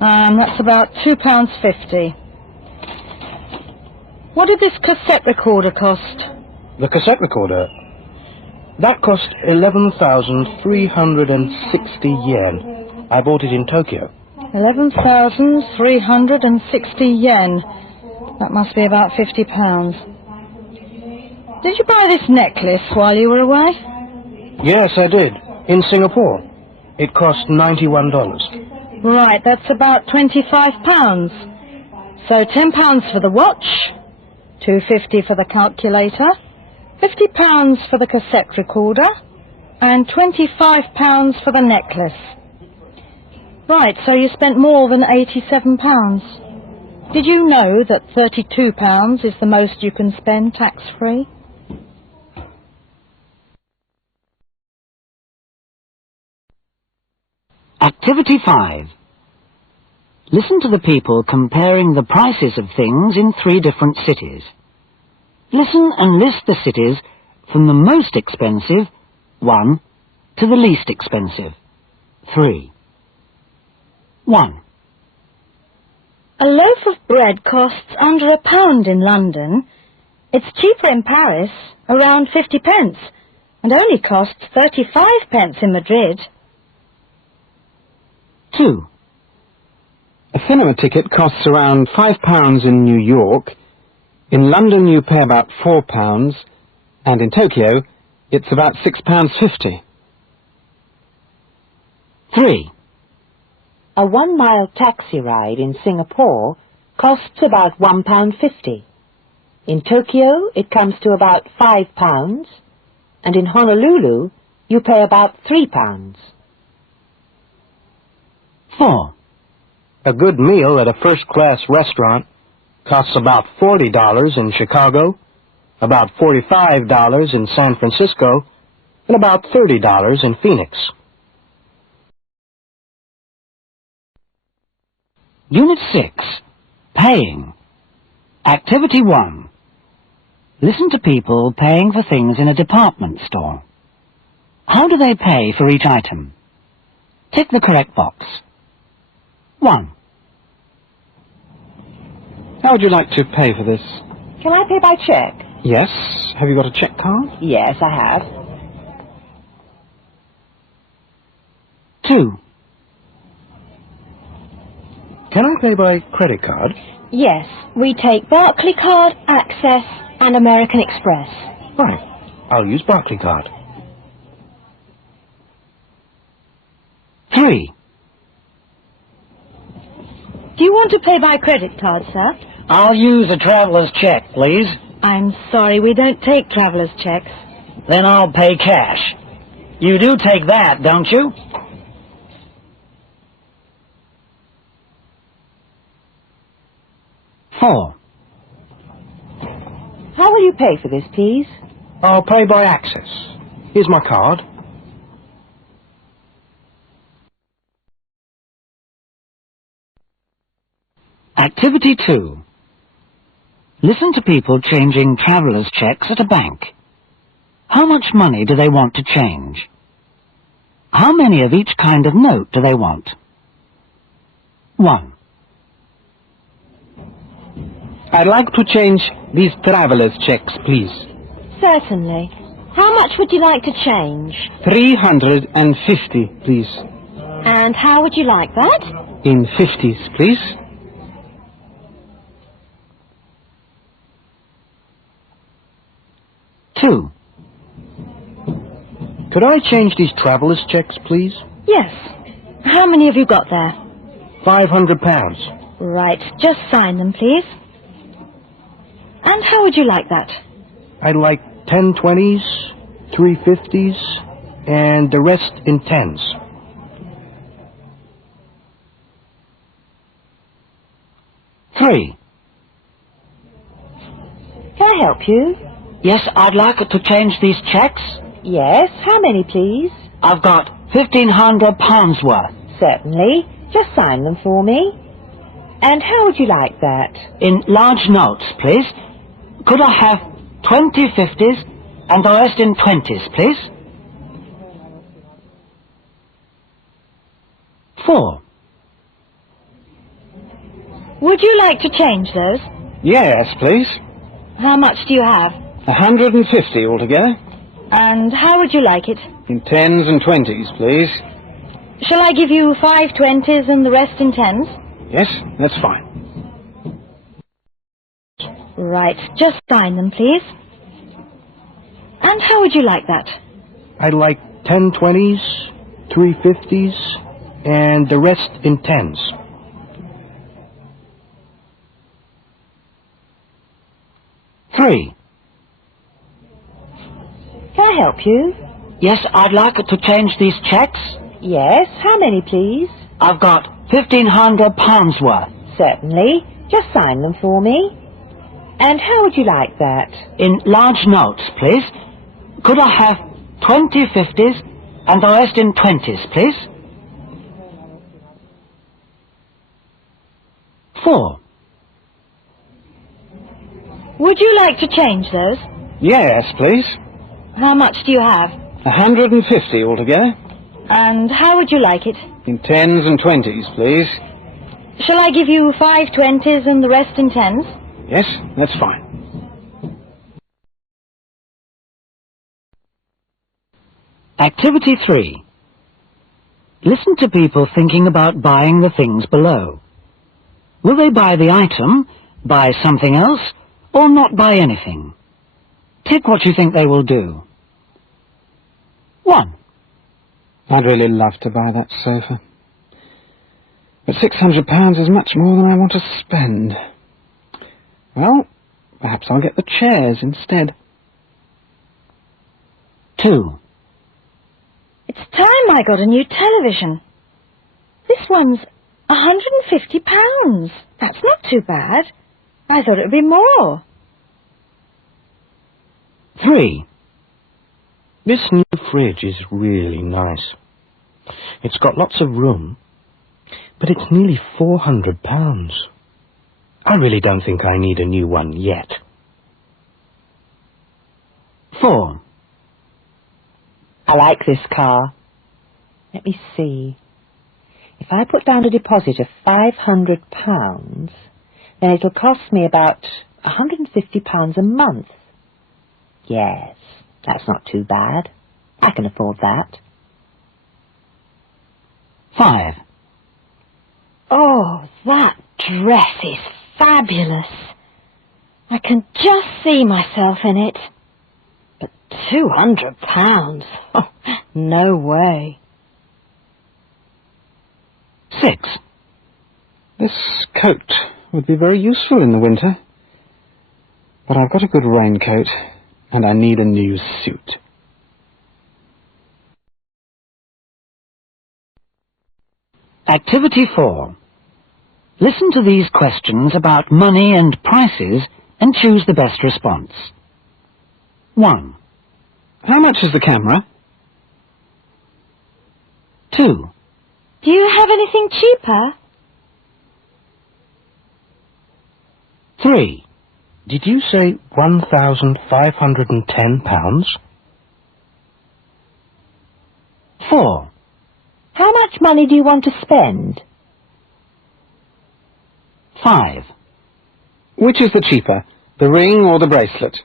That's about £2.50. What did this cassette recorder cost? The cassette recorder, that cost 11,360 yen. I bought it in Tokyo. 11,360 yen. That must be about £50. Did you buy this necklace while you were away? Yes, I did. In Singapore. It cost $91. Right, that's about £25. So £10 for the watch, $2.50 for the calculator, £50 for the cassette recorder, and £25 for the necklace. Right, so you spent more than £87. Did you know that £32 is the most you can spend tax-free? Activity 5. Listen to the people comparing the prices of things in 3 different cities. Listen and list the cities from the most expensive, 1, to the least expensive, 3. 1. A loaf of bread costs under £1 in London. It's cheaper in Paris, around 50p, and only costs 35p in Madrid. 2. A cinema ticket costs around £5 in New York. In London you pay about £4, and in Tokyo it's about £6.50. 3. A 1-mile taxi ride in Singapore costs about £1.50. In Tokyo, it comes to about £5, and in Honolulu, you pay about £3. 4. A good meal at a first-class restaurant costs about $40 in Chicago, about $45 in San Francisco, and about $30 in Phoenix. Unit 6. Paying. Activity 1. Listen to people paying for things in a department store. How do they pay for each item? Tick the correct box. 1. How would you like to pay for this? Can I pay by cheque? Yes. Have you got a cheque card? Yes, I have. 2. Can I pay by credit card? Yes, we take Barclaycard, Access, and American Express. Right. I'll use Barclaycard. 3. Do you want to pay by credit card, sir? I'll use a traveler's check, please. I'm sorry, we don't take traveller's checks. Then I'll pay cash. You do take that, don't you? 4. How will you pay for this, please? I'll pay by Access. Here's my card. Activity 2. Listen to people changing travellers' cheques at a bank. How much money do they want to change? How many of each kind of note do they want? 1. I'd like to change these traveller's checks, please. Certainly. How much would you like to change? 350, please. And how would you like that? In 50s, please. 2. Could I change these traveller's checks, please? Yes. How many have you got there? £500. Right. Just sign them, please. And how would you like that? I'd like 10 20s, 3 50s, and the rest in 10s. 3. Can I help you? Yes, I'd like to change these cheques. Yes. How many, please? I've got £1,500 worth. Certainly. Just sign them for me. And how would you like that? In large notes, please. Could I have 20 50s and the rest in 20s, please? 4. Would you like to change those? Yes, please. How much do you have? 150 altogether. And how would you like it? In 10s and 20s, please. Shall I give you 5 20s and the rest in 10s? Yes, that's fine. Right. Just sign them, please. And how would you like that? I'd like 10 20s, 3 50s, and the rest in 10s. 3. Can I help you? Yes, I'd like to change these cheques. Yes. How many, please? I've got £1,500 worth. Certainly. Just sign them for me. And how would you like that? In large notes, please. Could I have 20 50s and the rest in 20s, please? 4. Would you like to change those? Yes, please. How much do you have? 150 altogether. And how would you like it? In 10s and 20s, please. Shall I give you 5 20s and the rest in 10s? Yes, that's fine. Activity 3. Listen to people thinking about buying the things below. Will they buy the item, buy something else, or not buy anything? Tick what you think they will do. 1. I'd really love to buy that sofa. But £600 is much more than I want to spend. Well, perhaps I'll get the chairs instead. 2. It's time I got a new television. This one's £150. That's not too bad. I thought it would be more. 3. This new fridge is really nice. It's got lots of room, but it's nearly £400. I really don't think I need a new one yet. 4. I like this car. Let me see. If I put down a deposit of £500, then it'll cost me about £150 a month. Yes, that's not too bad. I can afford that. 5. Oh, that dress is fabulous. I can just see myself in it. But £200? Oh, no way. 6. This coat would be very useful in the winter. But I've got a good raincoat, and I need a new suit. Activity 4. Listen to these questions about money and prices and choose the best response. 1. How much is the camera? 2. Do you have anything cheaper? 3. Did you say £1,510? 4. How much money do you want to spend? 5. Which is the cheaper, the ring or the bracelet?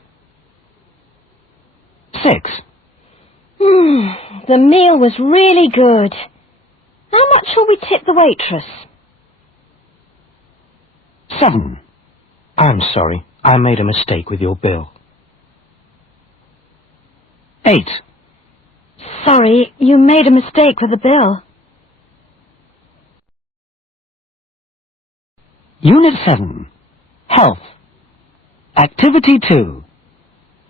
6. The meal was really good. How much shall we tip the waitress? 7. I'm sorry, I made a mistake with your bill. 8. Sorry, you made a mistake with the bill. Unit 7. Health. Activity 2.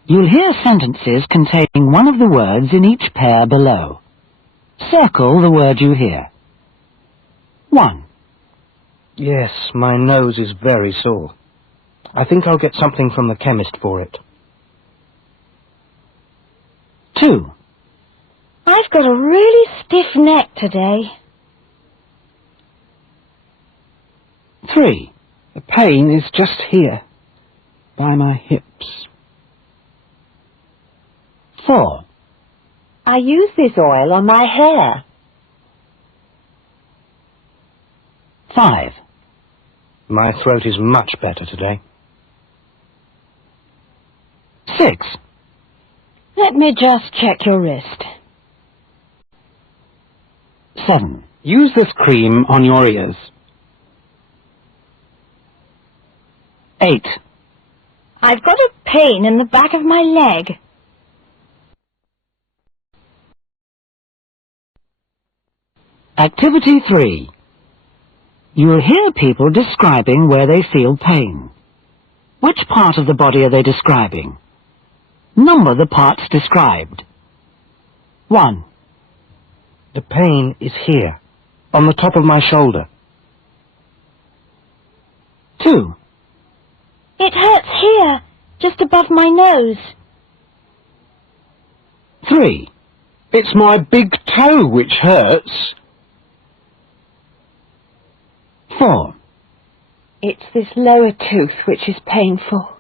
You'll hear sentences containing one of the words in each pair below. Circle the word you hear. 1. Yes, my nose is very sore. I think I'll get something from the chemist for it. 2. I've got a really stiff neck today. 3. The pain is just here, by my hips. 4. I use this oil on my hair. 5. My throat is much better today. 6. Let me just check your wrist. 7. Use this cream on your ears. 8. I've got a pain in the back of my leg. Activity 3. You will hear people describing where they feel pain. Which part of the body are they describing? Number the parts described. 1. The pain is here, on the top of my shoulder. 2. It hurts here, just above my nose. 3. It's my big toe which hurts. 4. It's this lower tooth which is painful.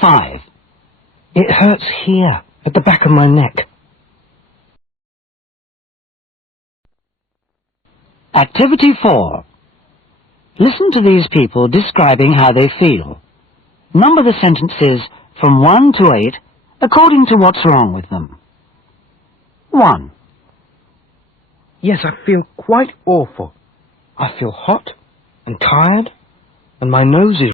5. It hurts here, at the back of my neck. Activity 4. Listen to these people describing how they feel. Number the sentences from 1 to 8 according to what's wrong with them. 1. Yes, I feel quite awful. I feel hot and tired, and my nose is